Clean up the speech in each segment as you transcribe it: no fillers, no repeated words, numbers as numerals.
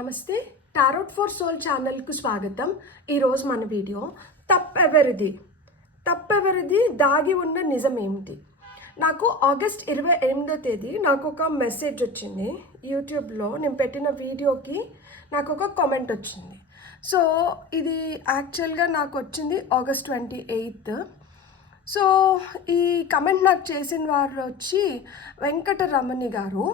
నమస్తే tarot for soul ఛానల్కు స్వాగతం. ఈరోజు మన వీడియో తప్పెవరిది దాగి ఉన్న నిజం ఏమిటి. నాకు ఆగస్ట్ 28వ తేదీ నాకు ఒక మెసేజ్ వచ్చింది. యూట్యూబ్లో నేను పెట్టిన వీడియోకి నాకు ఒక కామెంట్ వచ్చింది. సో ఇది యాక్చువల్గా నాకు వచ్చింది ఆగస్ట్ 28th. సో ఈ కమెంట్ నాకు చేసిన వారు వచ్చి వెంకటరమణి గారు.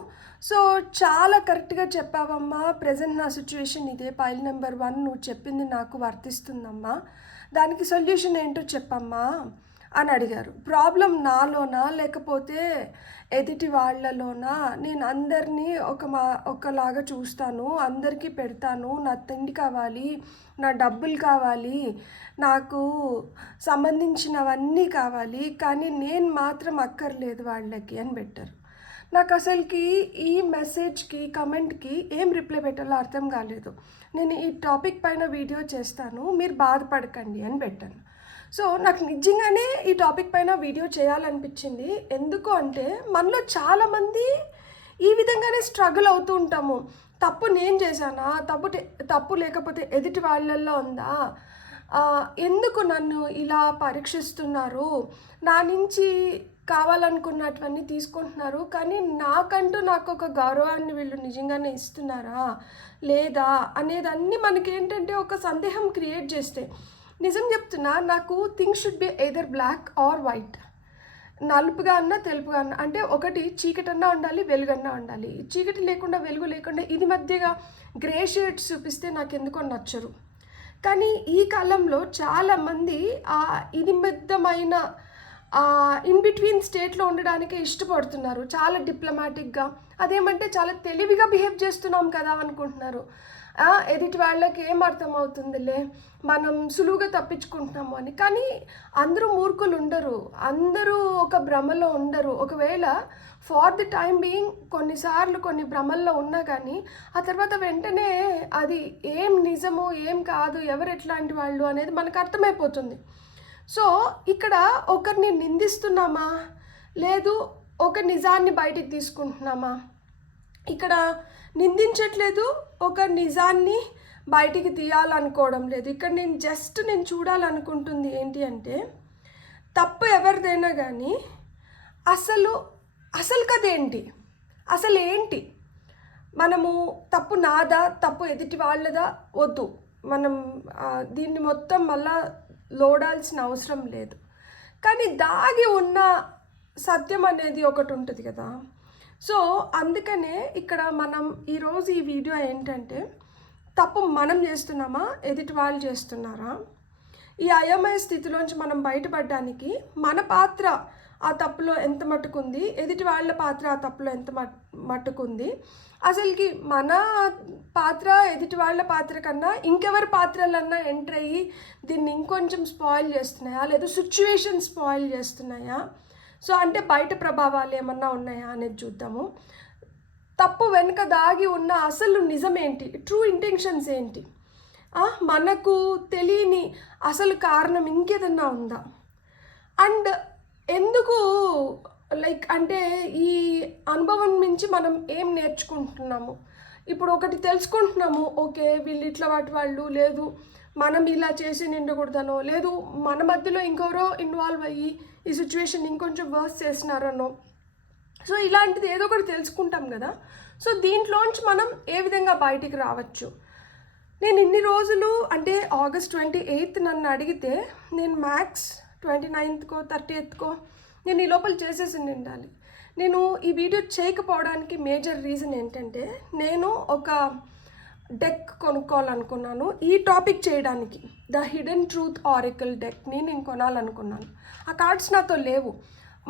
సో చాలా కరెక్ట్గా చెప్పావమ్మా, ప్రజెంట్ నా సిచ్యువేషన్ ఇదే, పైల్ నెంబర్ 1 నువ్వు చెప్పింది నాకు వర్తిస్తుందమ్మా, దానికి సొల్యూషన్ ఏంటో చెప్పమ్మా అని అడిగారు. ప్రాబ్లం నాలోనా లేకపోతే ఎదుటి వాళ్ళలోనా? నేను అందరినీ ఒకలాగా చూస్తాను, అందరికీ పెడతాను, నా తిండి కావాలి, నా డబ్బులు కావాలి, నాకు సంబంధించినవన్నీ కావాలి, కానీ నేను మాత్రం అక్కర్లేదు వాళ్ళకి అని పెట్టారు. నాకు అసలుకి ఈ మెసేజ్కి కమెంట్కి ఏం రిప్లై పెట్టాలో అర్థం కాలేదు. నేను ఈ టాపిక్ పైన వీడియో చేస్తాను, మీరు బాధపడకండి అని పెట్టాను. సో నాకు నిజంగానే ఈ టాపిక్ పైన వీడియో చేయాలనిపించింది. ఎందుకు అంటే మనలో చాలామంది ఈ విధంగానే స్ట్రగుల్ అవుతూ ఉంటాము. తప్పు నేను చేశానా, తప్పు లేకపోతే ఎదుటి వాళ్ళల్లో ఉందా, ఎందుకు నన్ను ఇలా పరీక్షిస్తున్నారు, నా నుంచి కావాలనుకున్నటువన్నీ తీసుకుంటున్నారు, కానీ నాకు ఒక గౌరవాన్ని వీళ్ళు నిజంగానే ఇస్తున్నారా లేదా అనేది అన్నీ మనకేంటంటే ఒక సందేహం క్రియేట్ చేస్తే. నిజం చెప్తున్నా, నాకు things should be either black are white, నలుపుగా అన్నా తెలుపుగా అన్నా, అంటే ఒకటి చీకటన్నా ఉండాలి, వెలుగన్నా ఉండాలి. చీకటి లేకుండా వెలుగు లేకుండా ఇది మధ్యగా గ్రే షేడ్స్ చూపిస్తే నాకు ఎందుకో నచ్చరు. కానీ ఈ కాలంలో చాలామంది ఇది మిద్దమైన ఇన్ బిట్వీన్ స్టేట్లో ఉండడానికి ఇష్టపడుతున్నారు. చాలా డిప్లొమాటిక్గా, అదేమంటే చాలా తెలివిగా బిహేవ్ చేస్తున్నాం కదా అనుకుంటున్నారు. ఎదుటి వాళ్ళకి ఏం అర్థమవుతుందిలే, మనం సులువుగా తప్పించుకుంటున్నాము అని. కానీ అందరూ మూర్ఖులు ఉండరు, అందరూ ఒక భ్రమలో ఉండరు. ఒకవేళ ఫార్ ది టైం బీయింగ్ కొన్నిసార్లు కొన్ని భ్రమల్లో ఉన్నా కానీ ఆ తర్వాత వెంటనే అది ఏం నిజము ఏం కాదు, ఎవరు ఎట్లాంటి వాళ్ళు అనేది మనకు అర్థమైపోతుంది. సో ఇక్కడ ఒకరిని నిందిస్తున్నామా, లేదు ఒక నిజాన్ని బయటికి తీసుకుంటున్నామా? ఇక్కడ నిందించట్లేదు, ఒక నిజాన్ని బయటికి తీయాలనుకోవడం లేదు. ఇక్కడ నేను చూడాలనుకుంటుంది ఏంటి అంటే, తప్పు ఎవరిదైనా కానీ అసలు కదేంటి, అసలు ఏంటి? మనము తప్పు నాదా, తప్పు ఎదుటి వాళ్ళదా వద్దు, మనం దీన్ని మొత్తం మళ్ళా లోడాల్సిన అవసరం లేదు. కానీ దాగి ఉన్న సత్యం అనేది ఒకటి ఉంటుంది కదా. సో అందుకనే ఇక్కడ మనం ఈరోజు ఈ వీడియో ఏంటంటే, తప్పు మనం చేస్తున్నామా, ఎదుటి వాళ్ళు చేస్తున్నారా? ఈ అయోమయ స్థితిలోంచి మనం బయటపడడానికి మన పాత్ర ఆ తప్పులో ఎంత మట్టుకుంది, ఎదుటి వాళ్ళ పాత్ర ఆ తప్పులో ఎంత మట్టుకుంది, అసలుకి మన పాత్ర ఎదుటి వాళ్ళ పాత్ర కన్నా ఇంకెవరి పాత్రలన్నా ఎంటర్ అయ్యి దీన్ని ఇంకొంచెం స్పాయిల్ చేస్తున్నాయా, లేదా సిచ్యువేషన్ స్పాయిల్ చేస్తున్నాయా? సో అంటే బయట ప్రభావాలు ఏమన్నా ఉన్నాయా అనేది చూద్దాము. తప్పు వెనుక దాగి ఉన్న అసలు నిజం ఏంటి, ట్రూ ఇంటెన్షన్స్ ఏంటి, మనకు తెలియని అసలు కారణం ఇంకేదన్నా ఉందా? అండ్ ఎందుకు అంటే ఈ అనుభవం నుంచి మనం ఏం నేర్చుకుంటున్నాము? ఇప్పుడు ఒకటి తెలుసుకుంటున్నాము, ఓకే వీళ్ళు ఇట్లా వాళ్ళు, లేదు మనం ఇలా చేసి నిండకూడదనో, లేదు మన మధ్యలో ఇంకెవరో ఇన్వాల్వ్ అయ్యి ఈ సిచ్యువేషన్ ఇంకొంచెం వర్స్ చేస్తున్నారనో. సో ఇలాంటిది ఏదో ఒకటి తెలుసుకుంటాం కదా. సో దీంట్లోంచి మనం ఏ విధంగా బయటికి రావచ్చు? నేను ఇన్ని రోజులు అంటే ఆగస్ట్ 28th నన్ను అడిగితే నేను మ్యాక్స్ 29th 30th నేను ఈ లోపల చేసేసి ఉండాలి. నేను ఈ వీడియో చేయకపోవడానికి మేజర్ రీజన్ ఏంటంటే, నేను ఒక డెక్ కొనుక్కోవాలనుకున్నాను ఈ టాపిక్ చేయడానికి. ద హిడెన్ ట్రూత్ ఆరికల్ డెక్ని నేను కొనాలనుకున్నాను. ఆ కార్డ్స్ నాతో లేవు.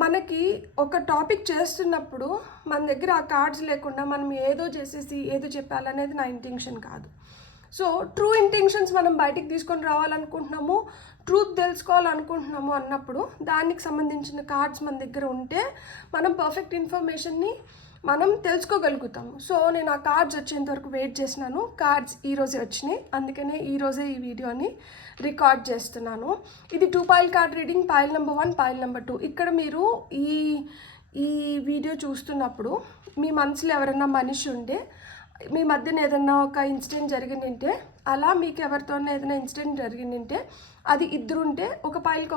మనకి ఒక టాపిక్ చేస్తున్నప్పుడు మన దగ్గర ఆ కార్డ్స్ లేకుండా మనం ఏదో చేసేసి ఏదో చెప్పాలనేది నా ఇంటెన్షన్ కాదు. సో ట్రూ ఇంటెన్షన్స్ మనం బయటికి తీసుకొని రావాలనుకుంటున్నాము, ట్రూత్ తెలుసుకోవాలనుకుంటున్నాము అన్నప్పుడు దానికి సంబంధించిన కార్డ్స్ మన దగ్గర ఉంటే మనం పర్ఫెక్ట్ ఇన్ఫర్మేషన్ని మనం తెలుసుకోగలుగుతాము. సో నేను ఆ కార్డ్స్ వచ్చేంత వరకు వెయిట్ చేసినాను. కార్డ్స్ ఈరోజే వచ్చినాయి, అందుకనే ఈరోజే ఈ వీడియోని రికార్డ్ చేస్తున్నాను. ఇది 2 pile card reading, pile number 1, pile number 2. ఇక్కడ మీరు ఈ వీడియో చూస్తున్నప్పుడు మీ మనసులో ఎవరైనా మనిషి ఉంటే మీ మధ్యన ఏదైనా ఒక ఇన్సిడెంట్ జరిగిందంటే, అలా మీకు ఎవరితోనే ఏదైనా ఇన్సిడెంట్ జరిగిందంటే అది ఇద్దరుంటే ఒక పైల్కి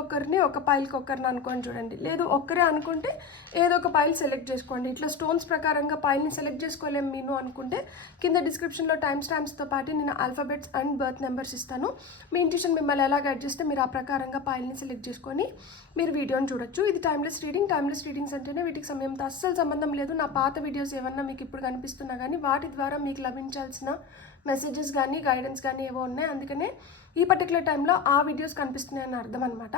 ఒకరిని అనుకొని చూడండి. లేదు ఒక్కరే అనుకుంటే ఏదో ఒక పైల్ సెలెక్ట్ చేసుకోండి. ఇట్లా స్టోన్స్ ప్రకారంగా పైల్ని సెలెక్ట్ చేసుకోలేము నేను అనుకుంటే కింద డిస్క్రిప్షన్లో టైమ్ స్టాంప్స్తో పాటు నేను ఆల్ఫాబెట్స్ అండ్ బర్త్ నెంబర్స్ ఇస్తాను. మీ ఇంట్యూషన్ మిమ్మల్ని ఎలా గైడ్ చేస్తే మీరు ఆ ప్రకారంగా పైల్ని సెలెక్ట్ చేసుకొని మీరు వీడియోని చూడొచ్చు. ఇది టైమ్లెస్ రీడింగ్స్ అంటేనే వీటికి సమయంతో అస్సలు సంబంధం లేదు. నా పాత వీడియోస్ ఏమన్నా మీకు ఇప్పుడు కనిపిస్తున్నా కానీ వాటి ద్వారా మీకు లభించాల్సిన మెసేజెస్ కానీ గైడెన్స్ కానీ ఏవో ఉన్నాయి. అందుకనే ఈ పర్టికులర్ టైంలో ఆ వీడియోస్ కనిపిస్తున్నాయని అర్థం అనమాట.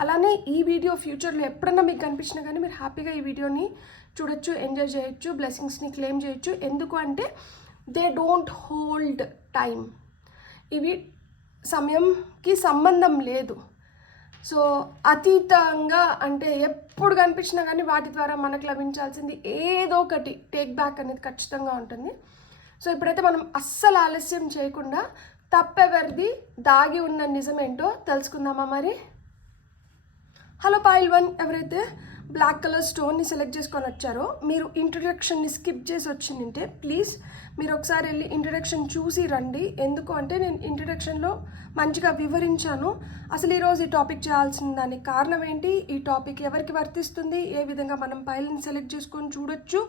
అలానే ఈ వీడియో ఫ్యూచర్లో ఎప్పుడన్నా మీకు కనిపించినా కానీ మీరు హ్యాపీగా ఈ వీడియోని చూడొచ్చు, ఎంజాయ్ చేయొచ్చు, బ్లెస్సింగ్స్ని క్లెయిమ్ చేయొచ్చు. ఎందుకు అంటే దే డోంట్ హోల్డ్ టైం. ఇవి సమయంకి సంబంధం లేదు. సో అతీతంగా అంటే ఎప్పుడు కనిపించినా కానీ వాటి ద్వారా మనకు లభించాల్సింది ఏదో ఒకటి టేక్ బ్యాక్ అనేది ఖచ్చితంగా ఉంటుంది. సో ఇప్పుడైతే మనం అస్సలు ఆలస్యం చేయకుండా తప్పెవరిది, దాగి ఉన్న నిజమేంటో తెలుసుకుందామా మరి. హలో పైల్ 1, ఎవరైతే బ్లాక్ కలర్ స్టోన్ని సెలెక్ట్ చేసుకొని వచ్చారో మీరు ఇంట్రడక్షన్ని స్కిప్ చేసి వచ్చిందంటే ప్లీజ్ మీరు ఒకసారి వెళ్ళి ఇంట్రడక్షన్ చూసి రండి. ఎందుకు అంటే నేను ఇంట్రడక్షన్లో మంచిగా వివరించాను అసలు ఈరోజు ఈ టాపిక్ చేయాల్సిన దానికి కారణం ఏంటి, ఈ టాపిక్ ఎవరికి వర్తిస్తుంది, ఏ విధంగా మనం పైల్ని సెలెక్ట్ చేసుకొని చూడొచ్చు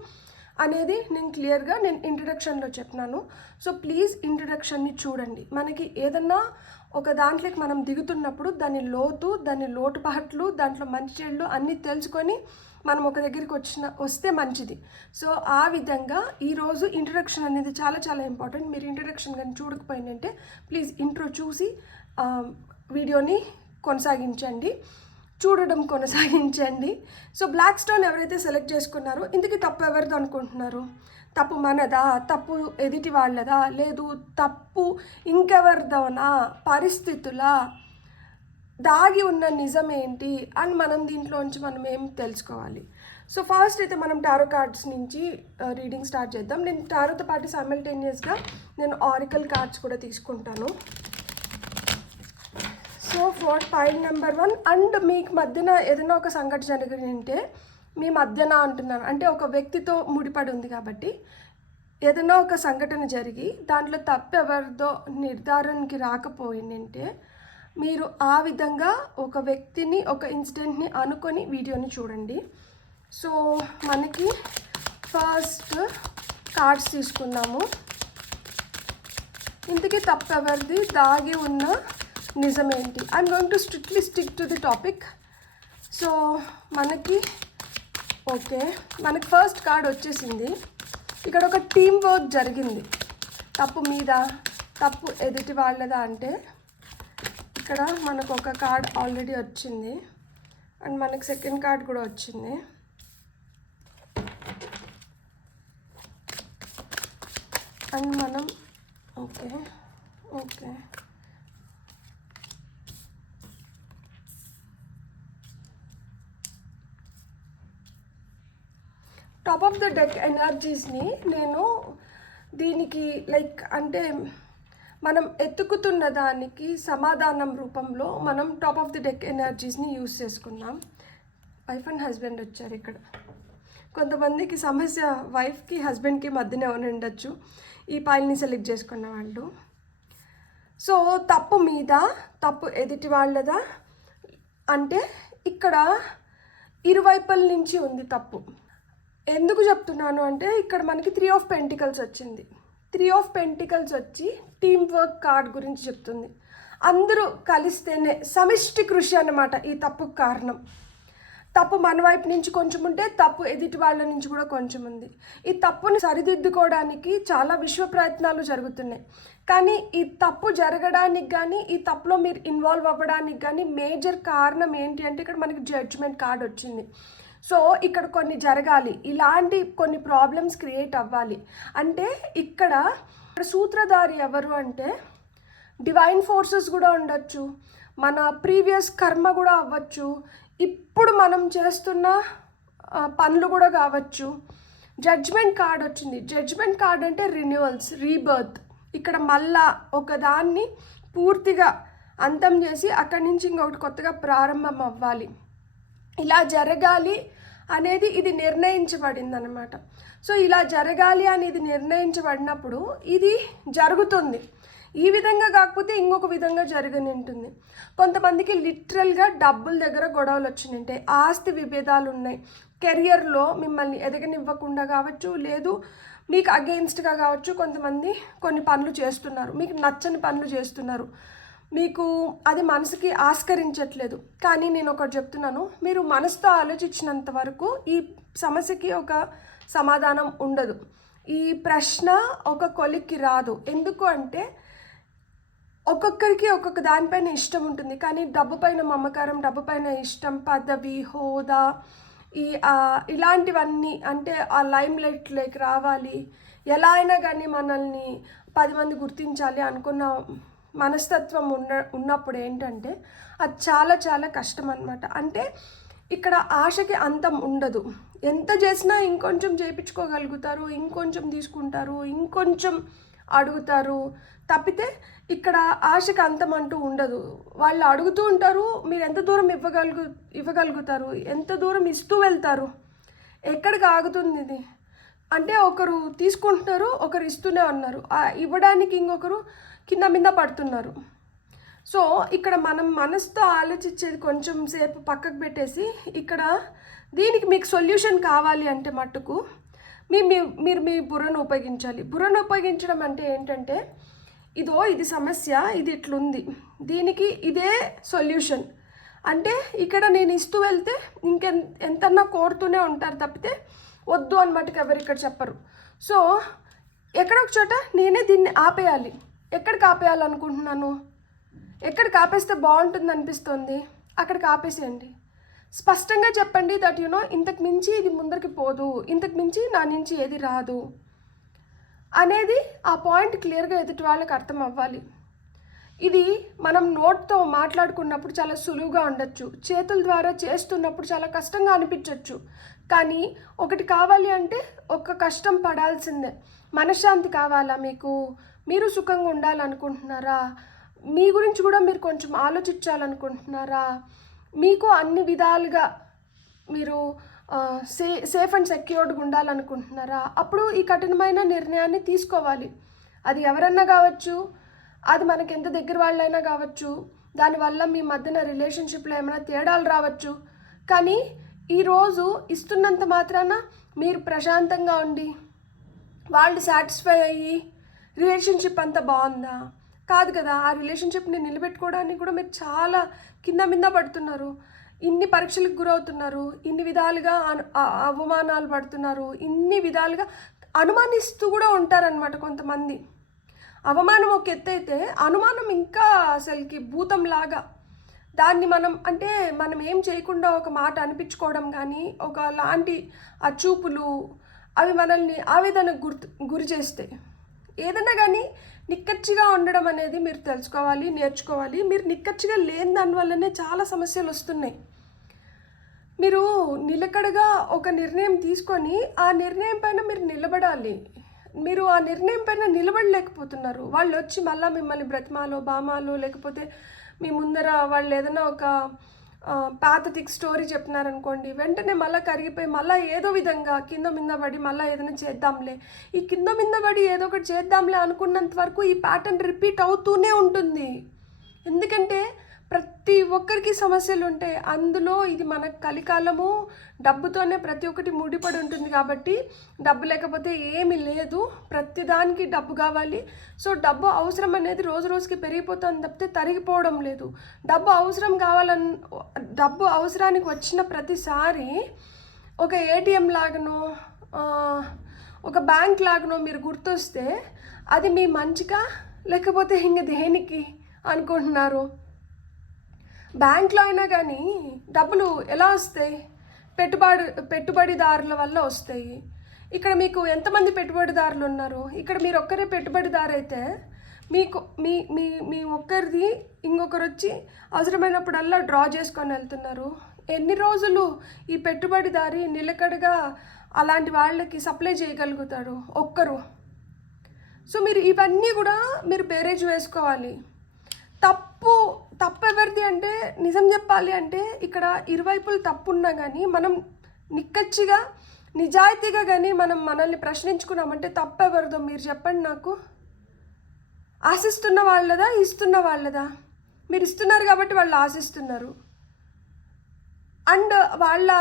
అనేది నేను క్లియర్గా ఇంట్రడక్షన్లో చెప్పినాను. సో ప్లీజ్ ఇంట్రడక్షన్ని చూడండి. మనకి ఏదన్నా ఒక దాంట్లోకి మనం దిగుతున్నప్పుడు దాని లోతు, దాని లోటుపాట్లు, దాంట్లో మంచి చెడులు అన్నీ తెలుసుకొని మనం ఒక దగ్గరికి వస్తే మంచిది. సో ఆ విధంగా ఈరోజు ఇంట్రడక్షన్ అనేది చాలా చాలా ఇంపార్టెంట్. మీరు ఇంట్రడక్షన్ కానీ చూడకపోయిందంటే ప్లీజ్ ఇంట్రో చూసి వీడియోని కొనసాగించండి. సో బ్లాక్ స్టోన్ ఎవరైతే సెలెక్ట్ చేసుకున్నారో ఇందుకు తప్పు ఎవరిదో అనుకుంటున్నారు? తప్పు మనదా, తప్పు ఎదుటి వాళ్ళదా, లేదు తప్పు ఇంకెవరిదోనా, పరిస్థితుల, దాగి ఉన్న నిజం ఏంటి అని మనం దీంట్లోంచి మనం ఏం తెలుసుకోవాలి. సో ఫస్ట్ అయితే మనం టారో కార్డ్స్ నుంచి రీడింగ్ స్టార్ట్ చేద్దాం. నేను టారోతో పాటు సైమల్టేనియస్గా నేను ఆరికల్ కార్డ్స్ కూడా తీసుకుంటాను. So for pile number 1, and మీకు మధ్యన ఏదైనా ఒక సంఘటన జరిగింటే, మీ మధ్యన అంటున్నాను అంటే ఒక వ్యక్తితో ముడిపడి ఉంది కాబట్టి ఏదైనా ఒక సంఘటన జరిగి దాంట్లో తప్పు ఎవరిదో నిర్ధారణకి రాకపోయిందంటే మీరు ఆ విధంగా ఒక వ్యక్తిని, ఒక ఇన్సిడెంట్ని అనుకొని వీడియోని చూడండి. సో మనకి ఫస్ట్ కార్డ్స్ తీసుకుందాము. ఇంతకీ తప్పు ఎవరిది, దాగి ఉన్న నిజమేంటి. I'm going to strictly stick to the topic. So మనకి ఫస్ట్ కార్డ్ వచ్చేసింది. ఇక్కడ ఒక టీమ్ వర్క్ జరిగింది. తప్పు మీద, తప్పు ఎదుటి వాళ్ళదా అంటే ఇక్కడ మనకు ఒక కార్డ్ ఆల్రెడీ వచ్చింది అండ్ మనకి సెకండ్ కార్డ్ కూడా వచ్చింది. అండ్ మనం okay top of the deck ఎనర్జీస్ని నేను దీనికి అంటే మనం ఎత్తుకుతున్న దానికి సమాధానం రూపంలో మనం top of the deck ఎనర్జీస్ని use చేసుకుందాం. వైఫ్ అండ్ హస్బెండ్ వచ్చారు ఇక్కడ. కొంతమందికి సమస్య వైఫ్కి హస్బెండ్కి మధ్యనే ఉండొచ్చు ఈ పైల్ని సెలెక్ట్ చేసుకున్న వాళ్ళు. సో తప్పు మీద, తప్పు ఎదుటి వాళ్ళదా అంటే ఇక్కడ ఇరువైపుల నుంచి ఉంది తప్పు. ఎందుకు చెప్తున్నాను అంటే ఇక్కడ మనకి 3 ఆఫ్ పెంటికల్స్ వచ్చింది. 3 ఆఫ్ పెంటికల్స్ వచ్చి టీమ్ వర్క్ కార్డ్ గురించి చెప్తుంది. అందరూ కలిస్తేనే సమిష్టి కృషి అన్నమాట ఈ తప్పుకు కారణం. తప్పు మన వైపు నుంచి కొంచెం ఉంటే తప్పు ఎదుటి వాళ్ళ నుంచి కూడా కొంచెం ఉంది. ఈ తప్పుని సరిదిద్దుకోవడానికి చాలా విశ్వ ప్రయత్నాలు జరుగుతున్నాయి. కానీ ఈ తప్పు జరగడానికి కానీ, ఈ తప్పులో మీరు ఇన్వాల్వ్ అవ్వడానికి కానీ మేజర్ కారణం ఏంటి అంటే ఇక్కడ మనకి జడ్జ్మెంట్ కార్డ్ వచ్చింది. సో ఇక్కడ కొన్ని జరగాలి, ఇలాంటి కొన్ని ప్రాబ్లమ్స్ క్రియేట్ అవ్వాలి అంటే ఇక్కడ సూత్రధారి ఎవరు అంటే డివైన్ ఫోర్సెస్ కూడా ఉండొచ్చు, మన ప్రీవియస్ కర్మ కూడా అవ్వచ్చు, ఇప్పుడు మనం చేస్తున్న పనులు కూడా కావచ్చు. జడ్జ్మెంట్ కార్డ్ వచ్చింది. జడ్జ్మెంట్ కార్డ్ అంటే రిన్యూవల్స్, రీబర్త్. ఇక్కడ మళ్ళా ఒకదాన్ని పూర్తిగా అంతం చేసి అక్కడి నుంచి ఇంకొకటి కొత్తగా ప్రారంభం అవ్వాలి. ఇలా జరగాలి అనేది ఇది నిర్ణయించబడింది అనమాట. సో ఇలా జరగాలి అని ఇది నిర్ణయించబడినప్పుడు ఇది జరుగుతుంది. ఈ విధంగా కాకపోతే ఇంకొక విధంగా జరగని ఉంటుంది. కొంతమందికి లిటరల్గా డబ్బుల దగ్గర గొడవలు వచ్చినాయి, ఆస్తి విభేదాలు ఉన్నాయి, కెరియర్లో మిమ్మల్ని ఎదగనివ్వకుండా కావచ్చు, లేదు మీకు అగెయిన్స్ట్గా కావచ్చు. కొంతమంది కొన్ని పనులు చేస్తున్నారు, మీకు నచ్చని పనులు చేస్తున్నారు, మీకు అది మనసుకి ఆస్కరించట్లేదు. కానీ నేను ఒకటి చెప్తున్నాను, మీరు మనసుతో ఆలోచించినంత వరకు ఈ సమస్యకి ఒక సమాధానం ఉండదు. ఈ ప్రశ్న ఒక కొలిక్కి రాదు. ఎందుకు అంటే ఒక్కొక్కరికి ఒక్కొక్క దానిపైన ఇష్టం ఉంటుంది, కానీ డబ్బు పైన మమకారం, డబ్బు పైన ఇష్టం, పదవి, హోదా, ఇలాంటివన్నీ, అంటే ఆ లైమ్ లైట్లోకి రావాలి, ఎలా అయినా కానీ మనల్ని 10 మంది గుర్తించాలి అనుకున్న మనస్తత్వం ఉన్నప్పుడు ఏంటంటే అది చాలా చాలా కష్టం అన్నమాట. అంటే ఇక్కడ ఆశకి అంతం ఉండదు. ఎంత చేసినా ఇంకొంచెం చేయించుకోగలుగుతారు, ఇంకొంచెం తీసుకుంటారు, ఇంకొంచెం అడుగుతారు తప్పితే ఇక్కడ ఆశకి అంతం అంటూ ఉండదు. వాళ్ళు అడుగుతూ ఉంటారు, మీరు ఎంత దూరం ఇవ్వగలుగుతారు, ఎంత దూరం ఇస్తూ వెళ్తారు, ఎక్కడికి ఆగుతుంది ఇది అంటే ఒకరు తీసుకుంటున్నారు, ఒకరు ఇస్తూనే ఉన్నారు, ఇవ్వడానికి ఇంకొకరు కింద మీద పడుతున్నారు. సో ఇక్కడ మనం మనసుతో ఆలోచించేది కొంచెం సేపు పక్కకు పెట్టేసి, ఇక్కడ దీనికి మీకు సొల్యూషన్ కావాలి అంటే మట్టుకు మీరు మీ బుర్రను ఉపయోగించాలి. బుర్రను ఉపయోగించడం అంటే ఏంటంటే, ఇది సమస్య, ఇది ఇట్లుంది, దీనికి ఇదే సొల్యూషన్ అంటే ఇక్కడ నేను ఇస్తూ వెళ్తే ఎంతన్నా కోరుతూనే ఉంటారు తప్పితే వద్దు అని మటుకు ఎవరు ఇక్కడ చెప్పరు. సో ఎక్కడ ఒక చోట నేనే దీన్ని ఆపేయాలి. ఎక్కడికి ఆపేయాలనుకుంటున్నాను, ఎక్కడికి ఆపేస్తే బాగుంటుంది అనిపిస్తుంది, అక్కడికి ఆపేసేయండి. స్పష్టంగా చెప్పండి దట్ ఇంతకు మించి ఇది ముందరికి పోదు, ఇంతకు మించి నా నుంచి ఏది రాదు అనేది ఆ పాయింట్ క్లియర్గా ఎదుటి వాళ్ళకి అర్థం అవ్వాలి. ఇది మనం నోట్తో మాట్లాడుకున్నప్పుడు చాలా సులువుగా ఉండొచ్చు, చేతుల ద్వారా చేస్తున్నప్పుడు చాలా కష్టంగా అనిపించవచ్చు. కానీ ఒకటి కావాలి అంటే ఒక కష్టం పడాల్సిందే. మనశ్శాంతి కావాలా మీకు, మీరు సుఖంగా ఉండాలనుకుంటున్నారా, మీ గురించి కూడా మీరు కొంచెం ఆలోచించాలనుకుంటున్నారా, మీకు అన్ని విధాలుగా మీరు సేఫ్ అండ్ సెక్యూర్డ్గా ఉండాలనుకుంటున్నారా, అప్పుడు ఈ కఠినమైన నిర్ణయాన్ని తీసుకోవాలి. అది ఎవరన్నా కావచ్చు, అది మనకి ఎంత దగ్గర వాళ్ళైనా కావచ్చు, దానివల్ల మీ మధ్యన రిలేషన్షిప్లో ఏమైనా తేడాలు రావచ్చు. కానీ ఈరోజు ఇస్తున్నంత మాత్రాన మీరు ప్రశాంతంగా ఉండి వాళ్ళు సాటిస్ఫై అయ్యి రిలేషన్షిప్ అంతా బాగుందా? కాదు కదా. ఆ రిలేషన్షిప్ని నిలబెట్టుకోవడానికి కూడా మీరు చాలా కింద మీద పడుతున్నారు, ఇన్ని పరీక్షలకు గురవుతున్నారు, ఇన్ని విధాలుగా అవమానాలు పడుతున్నారు, ఇన్ని విధాలుగా అనుమానిస్తూ కూడా ఉంటారనమాట కొంతమంది. అవమానం ఒక ఎత్తు అయితే అనుమానం ఇంకా అసలుకి భూతంలాగా, దాన్ని మనం ఏం చేయకుండా ఒక మాట అనిపించుకోవడం కానీ, ఒక లాంటి ఆ చూపులు అవి మనల్ని ఆవేదనకు గురి చేస్తాయి. ఏదైనా కానీ నిక్కచ్చిగా ఉండడం అనేది మీరు తెలుసుకోవాలి, నేర్చుకోవాలి. మీరు నిక్కచ్చిగా లేని దానివల్లనే చాలా సమస్యలు వస్తున్నాయి. మీరు నిలకడగా ఒక నిర్ణయం తీసుకొని ఆ నిర్ణయం పైన మీరు నిలబడాలి. మీరు ఆ నిర్ణయం పైన నిలబడలేకపోతున్నారు. వాళ్ళు వచ్చి మళ్ళీ మిమ్మల్ని బ్రతిమాలో బామాలో, లేకపోతే మీ ముందర వాళ్ళు ఏదైనా ఒక పాథటిక్ స్టోరీ చెప్పినారనుకోండి, వెంటనే మళ్ళీ కరిగిపోయి మళ్ళీ ఏదో విధంగా కింద మీద పడి మళ్ళీ ఏదైనా చేద్దాంలే, ఈ కింద మీద పడి ఏదో ఒకటి చేద్దాంలే అనుకున్నంత వరకు ఈ ప్యాటర్న్ రిపీట్ అవుతూనే ఉంటుంది. ఎందుకంటే ప్రతి ఒక్కరికి సమస్యలు ఉంటాయి. అందులో ఇది మన కలికాలము, డబ్బుతోనే ప్రతి ఒక్కటి ముడిపడి ఉంటుంది. కాబట్టి డబ్బు లేకపోతే ఏమీ లేదు, ప్రతిదానికి డబ్బు కావాలి. సో డబ్బు అవసరం అనేది రోజు రోజుకి పెరిగిపోతుంది తప్పితే తరిగిపోవడం లేదు. డబ్బు అవసరానికి వచ్చిన ప్రతిసారి ఒక ఏటీఎం లాగనో ఒక బ్యాంక్ లాగనో మీరు గుర్తొస్తే అది మీ మంచిగా లేకపోతే ఇంక దేనికి అనుకుంటున్నారు? బ్యాంక్లో అయినా కానీ డబ్బులు ఎలా వస్తాయి? పెట్టుబడిదారుల వల్ల వస్తాయి. ఇక్కడ మీకు ఎంతమంది పెట్టుబడిదారులు ఉన్నారు? ఇక్కడ మీరు ఒక్కరే పెట్టుబడిదారు అయితే మీకు మీ ఒక్కరిది ఇంకొకరు వచ్చి అవసరమైనప్పుడల్లా డ్రా చేసుకొని వెళ్తున్నారు. ఎన్ని రోజులు ఈ పెట్టుబడిదారి నిలకడగా అలాంటి వాళ్ళకి సప్లై చేయగలుగుతారు ఒక్కరు? సో మీరు ఇవన్నీ కూడా మీరు బేరేజ్ వేసుకోవాలి. తప్పు ఎవరిది అంటే, నిజం చెప్పాలి అంటే ఇక్కడ ఇరువైపులు తప్పు ఉన్నా కానీ మనం నిక్కచ్చిగా నిజాయితీగా కానీ మనం మనల్ని ప్రశ్నించుకున్నామంటే తప్పెవరిదో మీరు చెప్పండి నాకు. ఆశిస్తున్న వాళ్ళదా, ఇస్తున్న వాళ్ళదా? మీరు ఇస్తున్నారు కాబట్టి వాళ్ళు ఆశిస్తున్నారు. అండ్ వాళ్ళ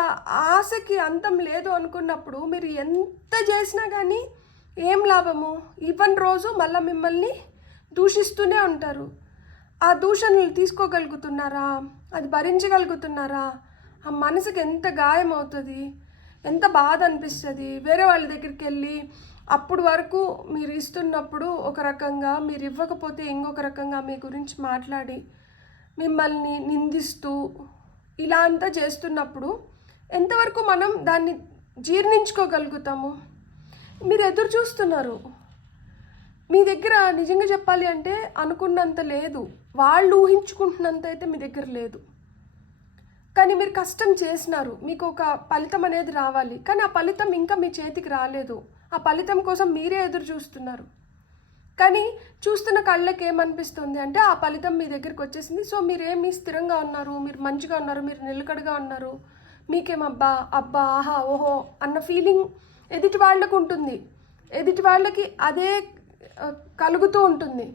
ఆశకి అంతం లేదు అనుకున్నప్పుడు మీరు ఎంత చేసినా కానీ ఏం లాభము? ఇవ్వని రోజు మళ్ళీ మిమ్మల్ని దూషిస్తూనే ఉంటారు. ఆ దూషణలు తీసుకోగలుగుతున్నారా? అది భరించగలుగుతున్నారా? ఆ మనసుకి ఎంత గాయం అవుతుంది, ఎంత బాధ అనిపిస్తుంది. వేరే వాళ్ళ దగ్గరికి వెళ్ళి అప్పుడు వరకు మీరు ఇస్తున్నప్పుడు ఒక రకంగా, మీరు ఇవ్వకపోతే ఇంకొక రకంగా మీ గురించి మాట్లాడి మిమ్మల్ని నిందిస్తూ ఇలా అంతా చేస్తున్నప్పుడు ఎంతవరకు మనం దాన్ని జీర్ణించుకోగలుగుతాము? మీరు ఎదురు చూస్తున్నారు. మీ దగ్గర నిజంగా చెప్పాలి అంటే అనుకున్నంత లేదు, వాళ్ళు ఊహించుకుంటున్నంత అయితే మీ దగ్గర లేదు. కానీ మీరు కష్టం చేసినారు, మీకు ఒక ఫలితం అనేది రావాలి. కానీ ఆ ఫలితం ఇంకా మీ చేతికి రాలేదు. ఆ ఫలితం కోసం మీరే ఎదురు చూస్తున్నారు. కానీ చూస్తున్న కళ్ళకి ఏమనిపిస్తుంది అంటే ఆ ఫలితం మీ దగ్గరికి వచ్చేసింది. సో మీరేమి స్థిరంగా ఉన్నారు, మీరు మంచిగా ఉన్నారు, మీరు నిలకడగా ఉన్నారు, మీకేమబ్బా అబ్బా ఆహా ఓహో అన్న ఫీలింగ్ ఎదుటి వాళ్ళకు ఉంటుంది. ఎదుటి వాళ్ళకి అదే కలుగుతూ ఉంటుంది.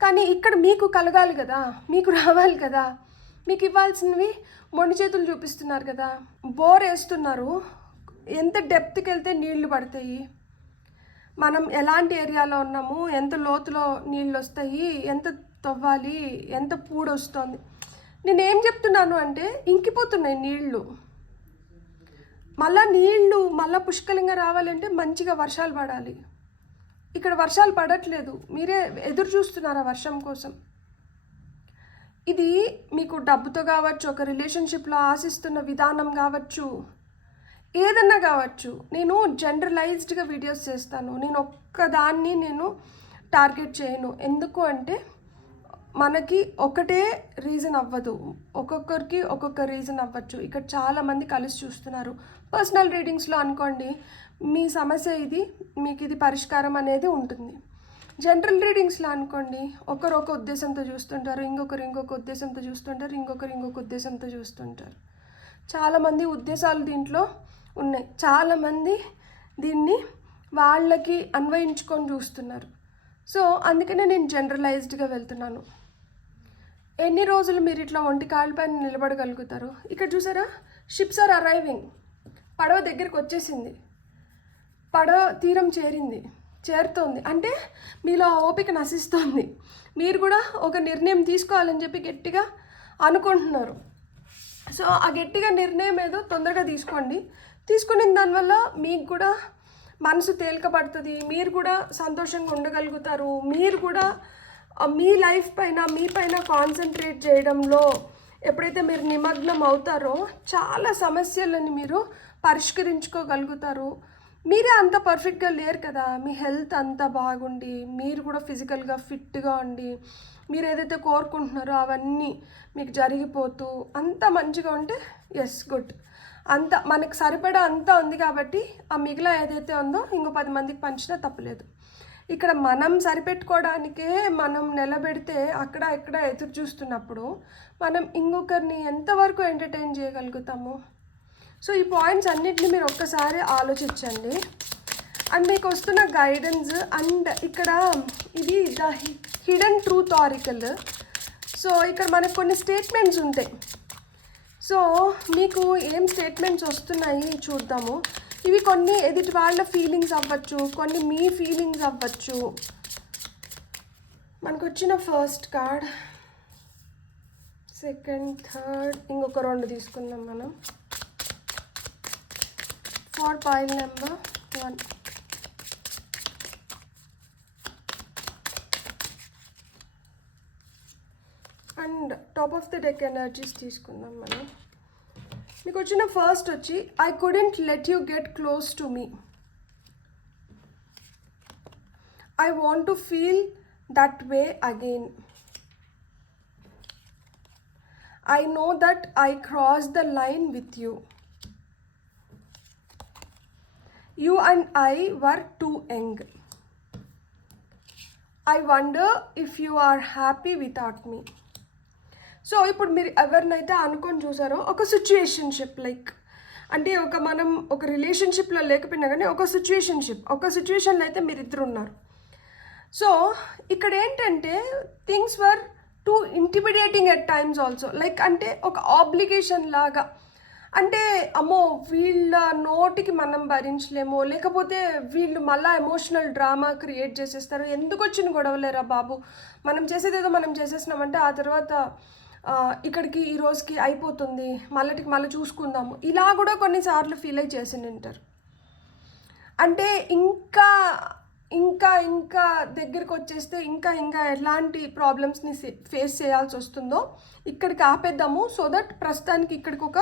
కానీ ఇక్కడ మీకు కలగాలి కదా, మీకు రావాలి కదా. మీకు ఇవ్వాల్సినవి మొండి చేతులు చూపిస్తున్నారు కదా. బోర్ వేస్తున్నారు, ఎంత డెప్త్కి వెళ్తే నీళ్లు పడతాయి, మనం ఎలాంటి ఏరియాలో ఉన్నాము, ఎంత లోతులో నీళ్ళు వస్తాయి, ఎంత తవ్వాలి, ఎంత పూడు వస్తుంది. నేనేం చెప్తున్నాను అంటే ఇంకిపోతున్నాయి నీళ్ళు. మళ్ళా పుష్కలంగా రావాలంటే మంచిగా వర్షాలు పడాలి. ఇక్కడ వర్షాలు పడట్లేదు, మీరే ఎదురు చూస్తున్నారా వర్షం కోసం? ఇది మీకు డబ్బుతో కావచ్చు, ఒక రిలేషన్షిప్లో ఆశిస్తున్న విధానం కావచ్చు, ఏదన్నా కావచ్చు. నేను జనరలైజ్డ్గా వీడియోస్ చేస్తాను, నేను ఒక్కదాన్ని టార్గెట్ చేయను. ఎందుకు అంటే మనకి ఒకటే రీజన్ అవ్వదు, ఒక్కొక్కరికి ఒక్కొక్క రీజన్ అవ్వచ్చు. ఇక్కడ చాలామంది కలిసి చూస్తున్నారు. పర్సనల్ రీడింగ్స్లో అనుకోండి మీ సమస్య ఇది, మీకు ఇది పరిష్కారం అనేది ఉంటుంది. జనరల్ రీడింగ్స్లో అనుకోండి ఒకరు ఒక ఉద్దేశంతో చూస్తుంటారు, ఇంకొక ఉద్దేశంతో చూస్తుంటారు, ఇంకొక ఉద్దేశంతో చూస్తుంటారు. చాలామంది ఉద్దేశాలు దీంట్లో ఉన్నాయి. చాలామంది దీన్ని వాళ్ళకి అన్వయించుకొని చూస్తున్నారు. సో అందుకనే నేను జనరలైజ్డ్గా వెళ్తున్నాను. ఎన్ని రోజులు మీరు ఇట్లా ఒంటి కాళ్ళపైన నిలబడగలుగుతారు? ఇక్కడ చూసారా, షిప్స్ ఆర్ అరైవింగ్. పడవ దగ్గరికి వచ్చేసింది, పడవ తీరం చేరుతోంది అంటే మీలో ఓపిక నశిస్తోంది. మీరు కూడా ఒక నిర్ణయం తీసుకోవాలని చెప్పి గట్టిగా అనుకుంటున్నారు. సో ఆ గట్టిగా నిర్ణయం ఏదో తొందరగా తీసుకుని దానివల్ల మీకు కూడా మనసు తేలిక పడుతుంది, మీరు కూడా సంతోషంగా ఉండగలుగుతారు. మీరు కూడా మీ లైఫ్ పైన, మీ పైన కాన్సన్ట్రేట్ చేయడంలో ఎప్పుడైతే మీరు నిమగ్నం అవుతారో చాలా సమస్యలని మీరు పరిష్కరించుకోగలుగుతారు. మీరే అంత పర్ఫెక్ట్గా లేరు కదా, మీ హెల్త్ అంతా బాగుండి, మీరు కూడా ఫిజికల్గా ఫిట్గా ఉండి, మీరు ఏదైతే కోరుకుంటున్నారో అవన్నీ మీకు జరిగిపోతూ అంత మంచిగా ఉంటే ఎస్ గుడ్, అంత మనకు సరిపడా అంతా ఉంది కాబట్టి ఆ మిగిలిన ఏదైతే ఉందో ఇంకో 10 మందికి పంచినా తప్పలేదు. ఇక్కడ మనం సరిపెట్టుకోవడానికే మనం నిలబెడితే అక్కడ ఇక్కడ ఎదురు చూస్తున్నప్పుడు మనం ఇంకొకరిని ఎంతవరకు ఎంటర్టైన్ చేయగలుగుతాము? సో ఈ పాయింట్స్ అన్నిటిని మీరు ఒక్కసారి ఆలోచించండి. అండ్ మీకు వస్తున్న గైడెన్స్ అండ్ ఇక్కడ ఇది ద హిడెన్ ట్రూత్ ఆరికల్. సో ఇక్కడ మనకు కొన్ని స్టేట్మెంట్స్ ఉంటాయి. సో మీకు ఏం స్టేట్మెంట్స్ వస్తున్నాయి చూద్దాము. ఇవి కొన్ని ఎదుటి వాళ్ళ ఫీలింగ్స్ అవ్వచ్చు, కొన్ని మీ ఫీలింగ్స్ అవ్వచ్చు. మనకు వచ్చిన ఫస్ట్ కార్డ్, సెకండ్, థర్డ్, ఇంకొక 2 తీసుకుందాం మనం. For pile number 1. And top of the deck energies తీసుకుందాం మనం. మీకు వచ్చిన ఫస్ట్ వచ్చి I couldn't let you get close to me. I want to feel that way again. I know that I cross the line with you. You and I were too young. I wonder if you are happy without me. So ఇప్పుడు మీరు ఎవరినైతే అనుకొని చూసారో ఒక సిచ్యుయేషన్షిప్, like అంటే మనం ఒక రిలేషన్షిప్లో లేకపోయినా కానీ ఒక సిచ్యువేషన్లో అయితే మీరిద్దరు ఉన్నారు. సో ఇక్కడ ఏంటంటే things were two ఇంటిమిడియేటింగ్ at times also. Like అంటే ఒక ఆబ్లిగేషన్ లాగా, అంటే అమ్మో వీళ్ళ నోటికి మనం భరించలేమో, లేకపోతే వీళ్ళు మళ్ళీ ఎమోషనల్ డ్రామా క్రియేట్ చేసేస్తారు. ఎందుకు వచ్చిన గొడవలేరా బాబు, మనం చేసేదేదో మనం చేసేసినామంటే ఆ తర్వాత ఇక్కడికి ఈ రోజుకి అయిపోతుంది, మళ్ళీ చూసుకుందాము, ఇలా కూడా కొన్నిసార్లు ఫీల్ అయ్యి చేసి ఉంటారు. అంటే ఇంకా ఇంకా ఇంకా దగ్గరికి వచ్చేస్తే ఇంకా ఎలాంటి ప్రాబ్లమ్స్ని ఫేస్ చేయాల్సి వస్తుందో ఇక్కడికి ఆపేద్దాము, సో దట్ ప్రస్తుతానికి ఇక్కడికి ఒక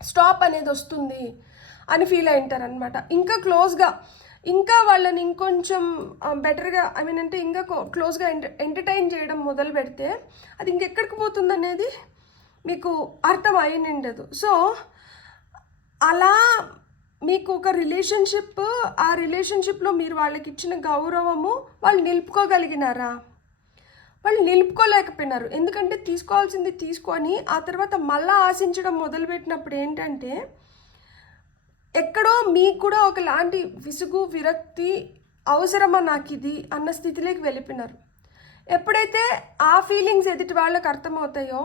స్టాప్ అనేది వస్తుంది అని ఫీల్ అయి ఉంటారు అనమాట. ఇంకా క్లోజ్గా, ఇంకా వాళ్ళని ఇంకొంచెం బెటర్గా అంటే ఇంకా క్లోజ్గా ఎంటర్టైన్ చేయడం మొదలు పెడితే అది ఇంకెక్కడికి పోతుంది అనేది మీకు అర్థం అయి ఉండదు. సో అలా మీకు ఒక రిలేషన్షిప్, ఆ రిలేషన్షిప్లో మీరు వాళ్ళకి ఇచ్చిన గౌరవము వాళ్ళు నిలుపుకోగలిగినారా? వాళ్ళు నిలుపుకోలేకపోయినారు. ఎందుకంటే తీసుకోవాల్సింది తీసుకొని ఆ తర్వాత మళ్ళీ ఆశించడం మొదలుపెట్టినప్పుడు ఏంటంటే ఎక్కడో మీకు కూడా ఒకలాంటి విసుగు, విరక్తి, అవసరమా నాకు ఇది అన్న స్థితిలోకి వెళ్ళిపోయినారు. ఎప్పుడైతే ఆ ఫీలింగ్స్ ఎదుటి వాళ్ళకి అర్థమవుతాయో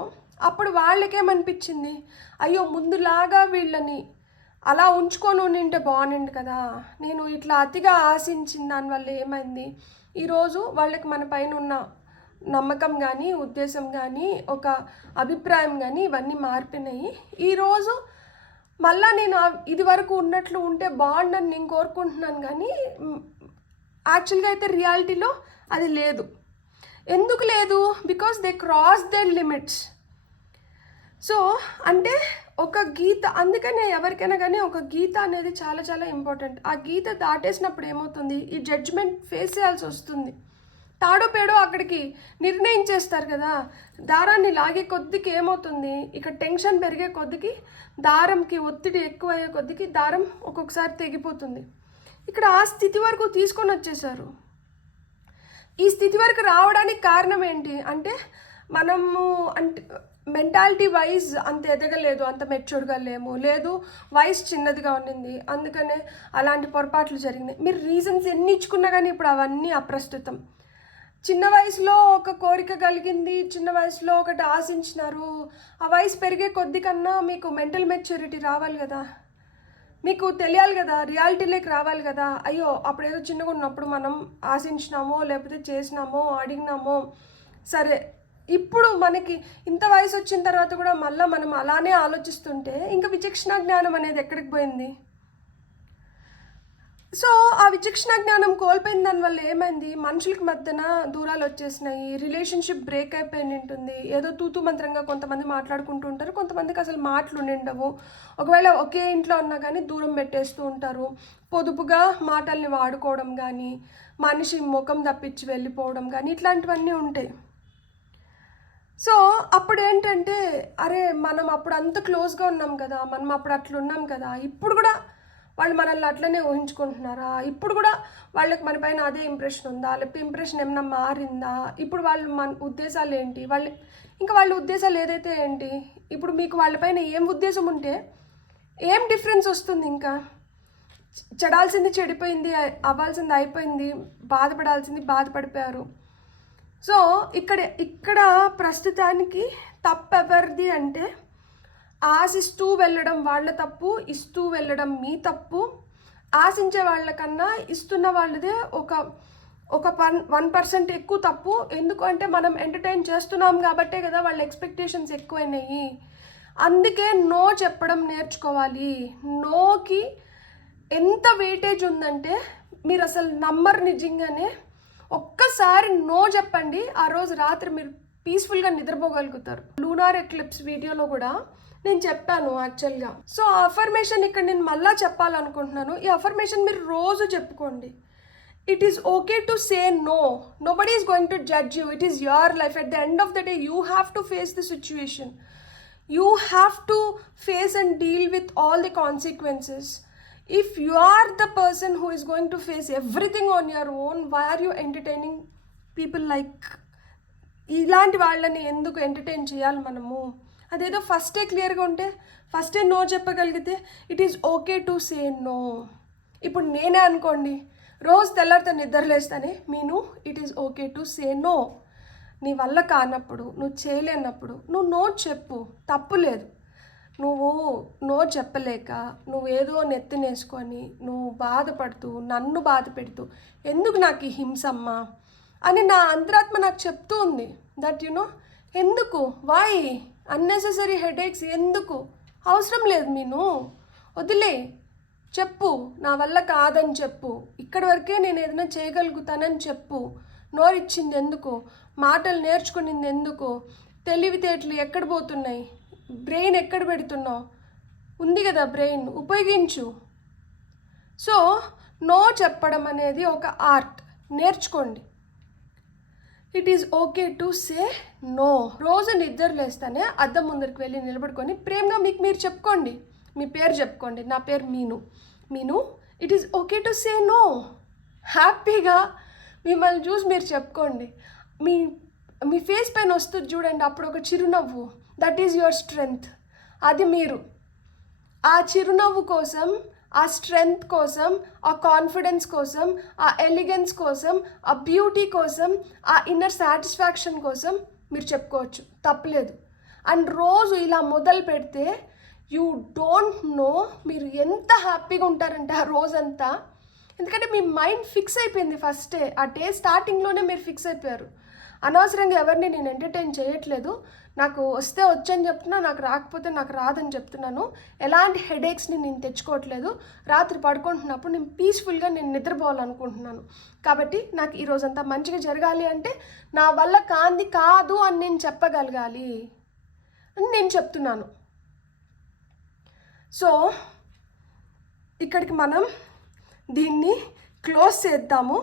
అప్పుడు వాళ్ళకేమనిపించింది, అయ్యో ముందులాగా వీళ్ళని అలా ఉంచుకొని ఉండింటే బాగుండింది కదా, నేను ఇట్లా అతిగా ఆశించిన దానివల్ల ఏమైంది, ఈరోజు వాళ్ళకి మన పైన ఉన్న నమ్మకం కానీ, ఉద్దేశం కానీ, ఒక అభిప్రాయం కానీ ఇవన్నీ మారిపోయినాయి. ఈరోజు మళ్ళీ నేను ఇది వరకు ఉన్నట్లు ఉంటే బాగుండని నేను కోరుకుంటున్నాను, కానీ యాక్చువల్గా అయితే రియాలిటీలో అది లేదు. ఎందుకు లేదు? Because they cross their limits. So అంటే ఒక గీత, అందుకనే ఎవరికైనా కానీ ఒక గీత అనేది చాలా చాలా ఇంపార్టెంట్. ఆ గీత దాటేసినప్పుడు ఏమవుతుంది, ఈ జడ్జ్మెంట్ ఫేస్ చేయాల్సి వస్తుంది. తాడో పేడో అక్కడికి నిర్ణయించేస్తారు కదా. దారాన్ని లాగే కొద్దికి ఏమవుతుంది, ఇక టెన్షన్ పెరిగే కొద్దికి, దారంకి ఒత్తిడి ఎక్కువ అయ్యే కొద్దికి దారం ఒక్కొక్కసారి తెగిపోతుంది. ఇక్కడ ఆ స్థితి వరకు తీసుకొని వచ్చేసారు. ఈ స్థితి వరకు రావడానికి కారణం ఏంటి అంటే మనము అంటే మెంటాలిటీ వైజ్ అంత ఎదగలేదు, అంత మెచ్యూర్డ్గా లేము, లేదు వయసు చిన్నదిగా ఉండింది, అందుకనే అలాంటి పొరపాట్లు జరిగినాయి. మీరు రీజన్స్ ఎన్ని ఇచ్చుకున్నా కానీ ఇప్పుడు అవన్నీ అప్రస్తుతం. చిన్న వయసులో ఒక కోరిక కలిగింది, చిన్న వయసులో ఒకటి ఆశించినారు, ఆ వయసు పెరిగే కొద్ది కన్నా మీకు మెంటల్ మెచ్యూరిటీ రావాలి కదా, మీకు తెలియాలి కదా, రియాలిటీలోకి రావాలి కదా. అయ్యో అప్పుడేదో చిన్నగా ఉన్నప్పుడు మనం ఆశించినామో లేకపోతే చేసినామో అడిగినామో, సరే ఇప్పుడు మనకి ఇంత వయసు వచ్చిన తర్వాత కూడా మళ్ళీ మనం అలానే ఆలోచిస్తుంటే ఇంకా విచక్షణ జ్ఞానం అనేది ఎక్కడికి పోయింది? సో ఆ విచక్షణ జ్ఞానం కోల్పోయిన దానివల్ల ఏమైంది, మనుషులకి మధ్యన దూరాలు వచ్చేసినాయి, రిలేషన్షిప్ బ్రేక్ అయిపోయి ఉంటుంది. ఏదో తూతూ మంత్రంగా కొంతమంది మాట్లాడుకుంటూ ఉంటారు, కొంతమందికి అసలు మాటలు ఉండవు. ఒకవేళ ఒకే ఇంట్లో ఉన్నా కానీ దూరం పెట్టేస్తూ ఉంటారు. పొదుపుగా మాటల్ని వాడుకోవడం కానీ, మనిషి ముఖం తప్పించి వెళ్ళిపోవడం కానీ, ఇట్లాంటివన్నీ ఉంటాయి. సో అప్పుడు ఏంటంటే అరే మనం అప్పుడు అంత క్లోజ్గా ఉన్నాం కదా, మనం అప్పుడు అట్లున్నాం కదా, ఇప్పుడు కూడా వాళ్ళు మనల్ని అట్లనే ఊహించుకుంటున్నారా, ఇప్పుడు కూడా వాళ్ళకి మన పైన అదే ఇంప్రెషన్ ఉందా, లేకపోతే ఇంప్రెషన్ ఏమన్నా మారిందా, ఇప్పుడు వాళ్ళు మన ఉద్దేశాలు ఏంటి, వాళ్ళ ఉద్దేశాలు ఏదైతే ఏంటి, ఇప్పుడు మీకు వాళ్ళపైన ఏం ఉద్దేశం ఉంటే ఏం డిఫరెన్స్ వస్తుంది? ఇంకా చెడాల్సింది చెడిపోయింది, అవ్వాల్సింది అయిపోయింది, బాధపడాల్సింది బాధపడిపోయారు. సో ఇక్కడ ప్రస్తుతానికి తప్పు ఎవరిది అంటే ఆశిస్తూ వెళ్ళడం వాళ్ళ తప్పు, ఇస్తూ వెళ్ళడం మీ తప్పు. ఆశించే వాళ్ళకన్నా ఇస్తున్న వాళ్ళదే ఒక 1% ఎక్కువ తప్పు. ఎందుకు అంటే మనం ఎంటర్టైన్ చేస్తున్నాం కాబట్టే కదా వాళ్ళ ఎక్స్పెక్టేషన్స్ ఎక్కువైనాయి. అందుకే నో చెప్పడం నేర్చుకోవాలి. నోకి ఎంత వెయిటేజ్ ఉందంటే మీరు అసలు నమ్మరు. నిజంగానే ఒక్కసారి నో చెప్పండి, ఆ రోజు రాత్రి మీరు పీస్ఫుల్గా నిద్రపోగలుగుతారు. లూనార్ ఎక్లిప్స్ వీడియోలో కూడా నేను చెప్పాను యాక్చువల్గా. సో ఆ అఫర్మేషన్ ఇక్కడ నేను మళ్ళీ చెప్పాలనుకుంటున్నాను. ఈ అఫర్మేషన్ మీరు రోజు చెప్పుకోండి. It is okay to say no. Nobody is going to judge you. It is your life. At the end of the day you have to face the situation. You have to face and deal with all the consequences. If you are the person who is going to face everything on your own, why are you entertaining people like ఇలాంటి వాళ్ళని ఎందుకు entertain చేయాలి మనము అదేదో ఫస్టే క్లియర్గా ఉంటే, ఫస్టే నో చెప్పగలిగితే it is okay to say no. ఇప్పుడు నేనే అనుకోండి, రోజు తెల్లారితో నిద్రలేస్తానే మీను, it is okay to say no. నీ వల్ల కానప్పుడు, నువ్వు చేయలేనప్పుడు నువ్వు నో చెప్పు, తప్పు లేదు. నువ్వు నో చెప్పలేక నువ్వు ఏదో నెత్తినేసుకొని నువ్వు బాధపడుతూ నన్ను బాధ పెడుతూ ఎందుకు నాకు ఈ హింసమ్మా అని నా అంతరాత్మ నాకు చెప్తూ ఉంది. దట్ నో ఎందుకు, వై అన్నెసెసరీ హెడేక్స్ ఎందుకు, అవసరం లేదు మీను, వదిలే, చెప్పు నా వల్ల కాదని చెప్పు, ఇక్కడి వరకే నేను ఏదైనా చేయగలుగుతానని చెప్పు. నోరిచ్చింది ఎందుకు, మాటలు నేర్చుకునింది ఎందుకు, తెలివితేటలు ఎక్కడ పోతున్నాయి, బ్రెయిన్ ఎక్కడ పెడుతున్నావు, ఉంది కదా బ్రెయిన్, ఉపయోగించు. సో నో చెప్పడం అనేది ఒక ఆర్ట్, నేర్చుకోండి. It is okay to say no. రోజు నిద్ర లేస్తానే అద్దం ముందరికి వెళ్ళి నిలబడుకొని ప్రేమగా మీకు మీరు చెప్పుకోండి, మీ పేరు చెప్పుకోండి, నా పేరు మీను, మీను it is okay to say no. హ్యాపీగా మిమ్మల్ని చూసి మీరు చెప్పుకోండి. మీ మీ ఫేస్ పైన వస్తుంది చూడండి, అప్పుడు ఒక చిరునవ్వు, దట్ ఈజ్ యువర్ స్ట్రెంగ్త్. అది మీరు ఆ చిరునవ్వు కోసం, ఆ స్ట్రెంగ్త్ కోసం, ఆ కాన్ఫిడెన్స్ కోసం, ఆ ఎలిగెన్స్ కోసం, ఆ బ్యూటీ కోసం, ఆ ఇన్నర్ సాటిస్ఫాక్షన్ కోసం మీరు చెప్పుకోవచ్చు, తప్పలేదు. అండ్ రోజు ఇలా మొదలు పెడితే యూ డోంట్ నో మీరు ఎంత హ్యాపీగా ఉంటారంటే ఆ రోజంతా. ఎందుకంటే మీ మైండ్ ఫిక్స్ అయిపోయింది ఫస్టే, ఆ డే స్టార్టింగ్లోనే మీరు ఫిక్స్ అయిపోయారు. అనవసరంగా ఎవరిని నేను ఎంటర్టైన్ చేయట్లేదు, నాకు వస్తే వచ్చని చెప్తున్నా, నాకు రాకపోతే నాకు రాదని చెప్తున్నాను. ఎలాంటి హెడేక్స్ని నేను తెచ్చుకోవట్లేదు. రాత్రి పడుకుంటున్నప్పుడు నేను పీస్ఫుల్గా నేను నిద్రపోవాలనుకుంటున్నాను. కాబట్టి నాకు ఈరోజంతా మంచిగా జరగాలి అంటే నా వల్ల కాంది కాదు అని నేను చెప్పగలగాలి అని నేను చెప్తున్నాను. సో ఇక్కడికి మనం దీన్ని క్లోజ్ చేద్దాము.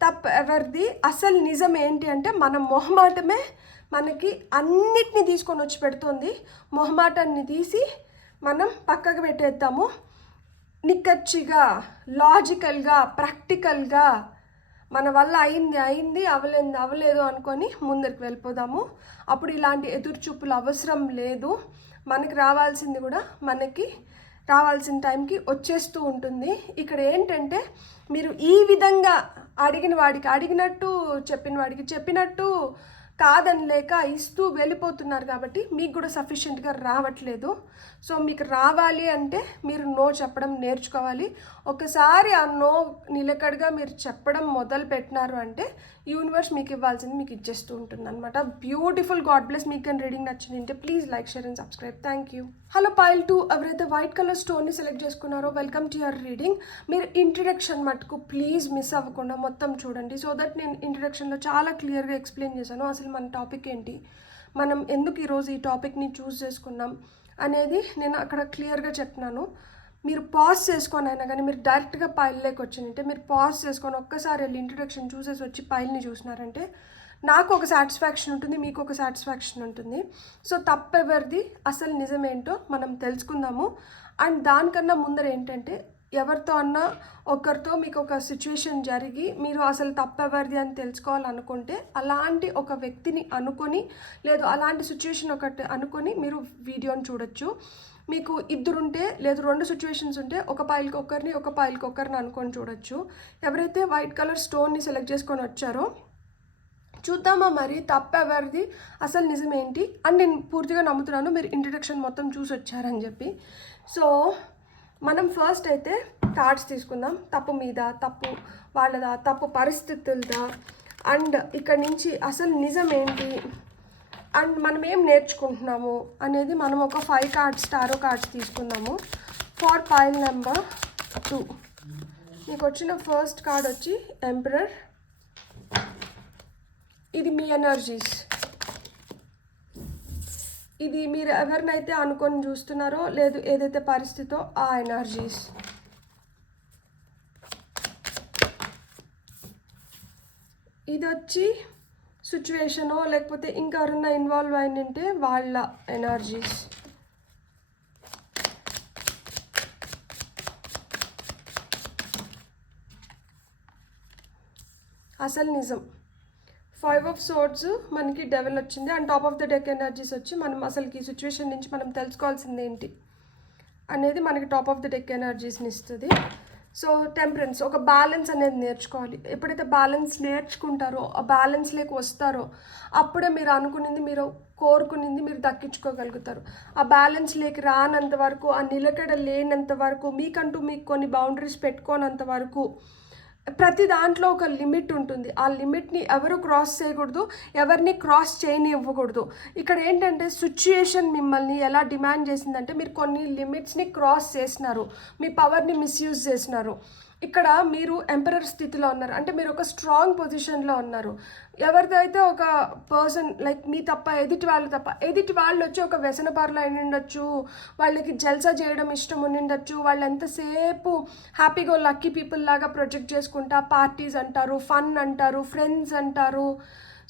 తప్పు ఎవరిది, అసలు నిజం ఏంటి అంటే మన మొహమాటమే మనకి అన్నిటినీ తీసుకొని వచ్చి పెడుతుంది. మొహమాటాన్ని తీసి మనం పక్కకు పెట్టేద్దాము. నిక్కచ్చిగా, లాజికల్గా, ప్రాక్టికల్గా మన వల్ల అయింది అవ్వలేదు అనుకొని ముందరికి వెళ్ళిపోదాము. అప్పుడు ఇలాంటి ఎదురుచూపులు అవసరం లేదు. మనకి రావాల్సింది కూడా మనకి రావాల్సిన టైంకి వచ్చేస్తూ ఉంటుంది. ఇక్కడ ఏంటంటే మీరు ఈ విధంగా అడిగిన వాడికి అడిగినట్టు, చెప్పిన వాడికి చెప్పినట్టు కాదని లేక ఇస్తూ వెళ్ళిపోతున్నారు కాబట్టి మీకు కూడా సఫిషియెంట్గా రావట్లేదు. సో మీకు రావాలి అంటే మీరు నో చెప్పడం నేర్చుకోవాలి. ఒకసారి ఆ నో నిలకడగా మీరు చెప్పడం మొదలు పెట్టినారు అంటే యూనివర్స్ మీకు ఇవ్వాల్సింది మీకు ఇచ్చేస్తూ ఉంటుంది అనమాట. బ్యూటిఫుల్. God bless. మీకు కానీ రీడింగ్ నచ్చిందంటే please like, share and subscribe. Thank you. Hello pile 2, ఎవరైతే వైట్ కలర్ స్టోన్ని సెలెక్ట్ చేసుకున్నారో వెల్కమ్ టు యువర్ రీడింగ్. మీరు ఇంట్రడక్షన్ మటుకు ప్లీజ్ మిస్ అవ్వకుండా మొత్తం చూడండి. సో దట్ నేను ఇంట్రడక్షన్లో చాలా క్లియర్గా ఎక్స్ప్లెయిన్ చేశాను అసలు మన టాపిక్ ఏంటి, మనం ఎందుకు ఈరోజు ఈ టాపిక్ని చూస్ చేసుకున్నాం అనేది నేను అక్కడ క్లియర్గా చెప్తున్నాను. మీరు పాజ్ చేసుకొని అయినా కానీ మీరు డైరెక్ట్గా పైల్లోకి వచ్చిందంటే మీరు పాజ్ చేసుకొని ఒక్కసారి వెళ్ళి ఇంట్రడక్షన్ చూసేసి వచ్చి పైల్ని చూసినారంటే నాకు ఒక సాటిస్ఫాక్షన్ ఉంటుంది, మీకు ఒక సాటిస్ఫాక్షన్ ఉంటుంది. సో తప్పెవరిది, అసలు నిజమేంటో మనం తెలుసుకుందాము. అండ్ దానికన్నా ముందర ఏంటంటే ఎవరితో అన్నా ఒకరితో మీకు ఒక సిచ్యువేషన్ జరిగి మీరు అసలు తప్పెవరిది అని తెలుసుకోవాలనుకుంటే అలాంటి ఒక వ్యక్తిని అనుకొని, లేదు అలాంటి సిచ్యువేషన్ ఒకటి అనుకొని మీరు వీడియోని చూడొచ్చు. మీకు ఇద్దరుంటే లేదు 2 సిచ్యువేషన్స్ ఉంటే ఒక పైల్కి ఒకరిని అనుకొని చూడొచ్చు. ఎవరైతే వైట్ కలర్ స్టోన్ని సెలెక్ట్ చేసుకొని వచ్చారో చూద్దామా మరి తప్పెవరిది, అసలు నిజమేంటి అని నేను పూర్తిగా నమ్ముతున్నాను మీరు ఇంట్రడక్షన్ మొత్తం చూసి వచ్చారని చెప్పి. సో మనం ఫస్ట్ అయితే కార్డ్స్ తీసుకుందాం. తప్పు మీద, తప్పు వాళ్ళదా, తప్పు పరిస్థితులదా, అండ్ ఇక్కడ నుంచి అసలు నిజం ఏంటి, అండ్ మనం ఏం నేర్చుకుంటున్నాము అనేది మనం ఒక 5 కార్డ్స్ టారో కార్డ్స్ తీసుకుందాము. ఫర్ పైల్ నెంబర్ 2 మీకు వచ్చిన ఫస్ట్ కార్డ్ వచ్చి ఎంపరర్. ఇది మీ ఎనర్జీస్. ఇది మీరు ఎవరినైతే అనుకొని చూస్తున్నారో లేదు ఏదైతే పరిస్థితో ఆ ఎనర్జీస్. ఇది వచ్చి సిచ్యువేషనో లేకపోతే ఇంకెవరన్నా ఇన్వాల్వ్ అయిందంటే వాళ్ళ ఎనర్జీస్. అసలు నిజం 5 ఆఫ్ సోర్డ్స్ మనకి డెవల్ వచ్చింది and top of the deck energies వచ్చి మనం అసలుకి ఈ సిచ్యువేషన్ నుంచి మనం తెలుసుకోవాల్సింది ఏంటి అనేది మనకి టాప్ ఆఫ్ ద డెక్ ఎనర్జీస్ని ఇస్తుంది. సో టెంపరెన్స్, ఒక బ్యాలెన్స్ అనేది నేర్చుకోవాలి. ఎప్పుడైతే బ్యాలెన్స్ నేర్చుకుంటారో, ఆ బ్యాలెన్స్లోకి వస్తారో, అప్పుడే మీరు అనుకునింది, మీరు కోరుకునింది మీరు దక్కించుకోగలుగుతారు. ఆ బ్యాలెన్స్లోకి రానంత వరకు, ఆ నిలకడ లేనంత వరకు, మీకంటూ మీకు కొన్ని బౌండరీస్ పెట్టుకోనంత వరకు, ప్రతి దాంట్లో ఒక లిమిట్ ఉంటుంది. ఆ లిమిట్ని ఎవరు క్రాస్ చేయకూడదు, ఎవరిని క్రాస్ చేయనివ్వకూడదు. ఇక్కడ ఏంటంటే సిచ్యుయేషన్ మిమ్మల్ని ఎలా డిమాండ్ చేసిందంటే మీరు కొన్ని లిమిట్స్ని క్రాస్ చేసినారు, మీ పవర్ని మిస్యూజ్ చేసినారు. ఇక్కడ మీరు ఎంపరర్ స్థితిలో ఉన్నారు, అంటే మీరు ఒక స్ట్రాంగ్ పొజిషన్లో ఉన్నారు. ఎవరిదైతే ఒక పర్సన్ లైక్ మీ తప్ప, ఎదుటి వాళ్ళు వచ్చి ఒక వ్యసనపరులు అయి ఉండొచ్చు, వాళ్ళకి జల్సా చేయడం ఇష్టం ఉండిండొచ్చు, వాళ్ళు ఎంతసేపు హ్యాపీగా లక్కీ పీపుల్ లాగా ప్రొజెక్ట్ చేసుకుంటా పార్టీస్ అంటారు, ఫన్ అంటారు, ఫ్రెండ్స్ అంటారు.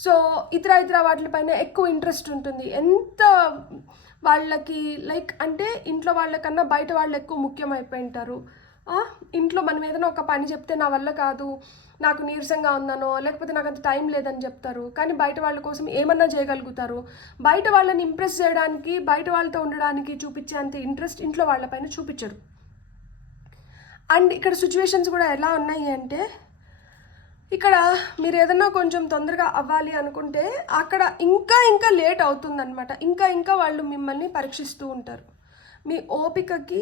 సో ఇతర వాటిపైన ఎక్కువ ఇంట్రెస్ట్ ఉంటుంది. ఎంత వాళ్ళకి లైక్ అంటే ఇంట్లో వాళ్ళకన్నా బయట వాళ్ళు ఎక్కువ ముఖ్యమైపోయి ఉంటారు. ఇంట్లో మనం ఏదైనా ఒక పని చెప్తే నా వల్ల కాదు, నాకు నీరసంగా ఉందనో, లేకపోతే నాకు అంత టైం లేదని చెప్తారు. కానీ బయట వాళ్ళ కోసం ఏమన్నా చేయగలుగుతారు. బయట వాళ్ళని ఇంప్రెస్ చేయడానికి, బయట వాళ్ళతో ఉండడానికి చూపించేంత ఇంట్రెస్ట్ ఇంట్లో వాళ్ళపైన చూపించరు. అండ్ ఇక్కడ సిచ్యువేషన్స్ కూడా ఎలా ఉన్నాయి అంటే, ఇక్కడ మీరు ఏదన్నా కొంచెం తొందరగా అవ్వాలి అనుకుంటే అక్కడ ఇంకా లేట్ అవుతుందన్నమాట. ఇంకా వాళ్ళు మిమ్మల్ని పరీక్షిస్తూ ఉంటారు. మీ ఓపికకి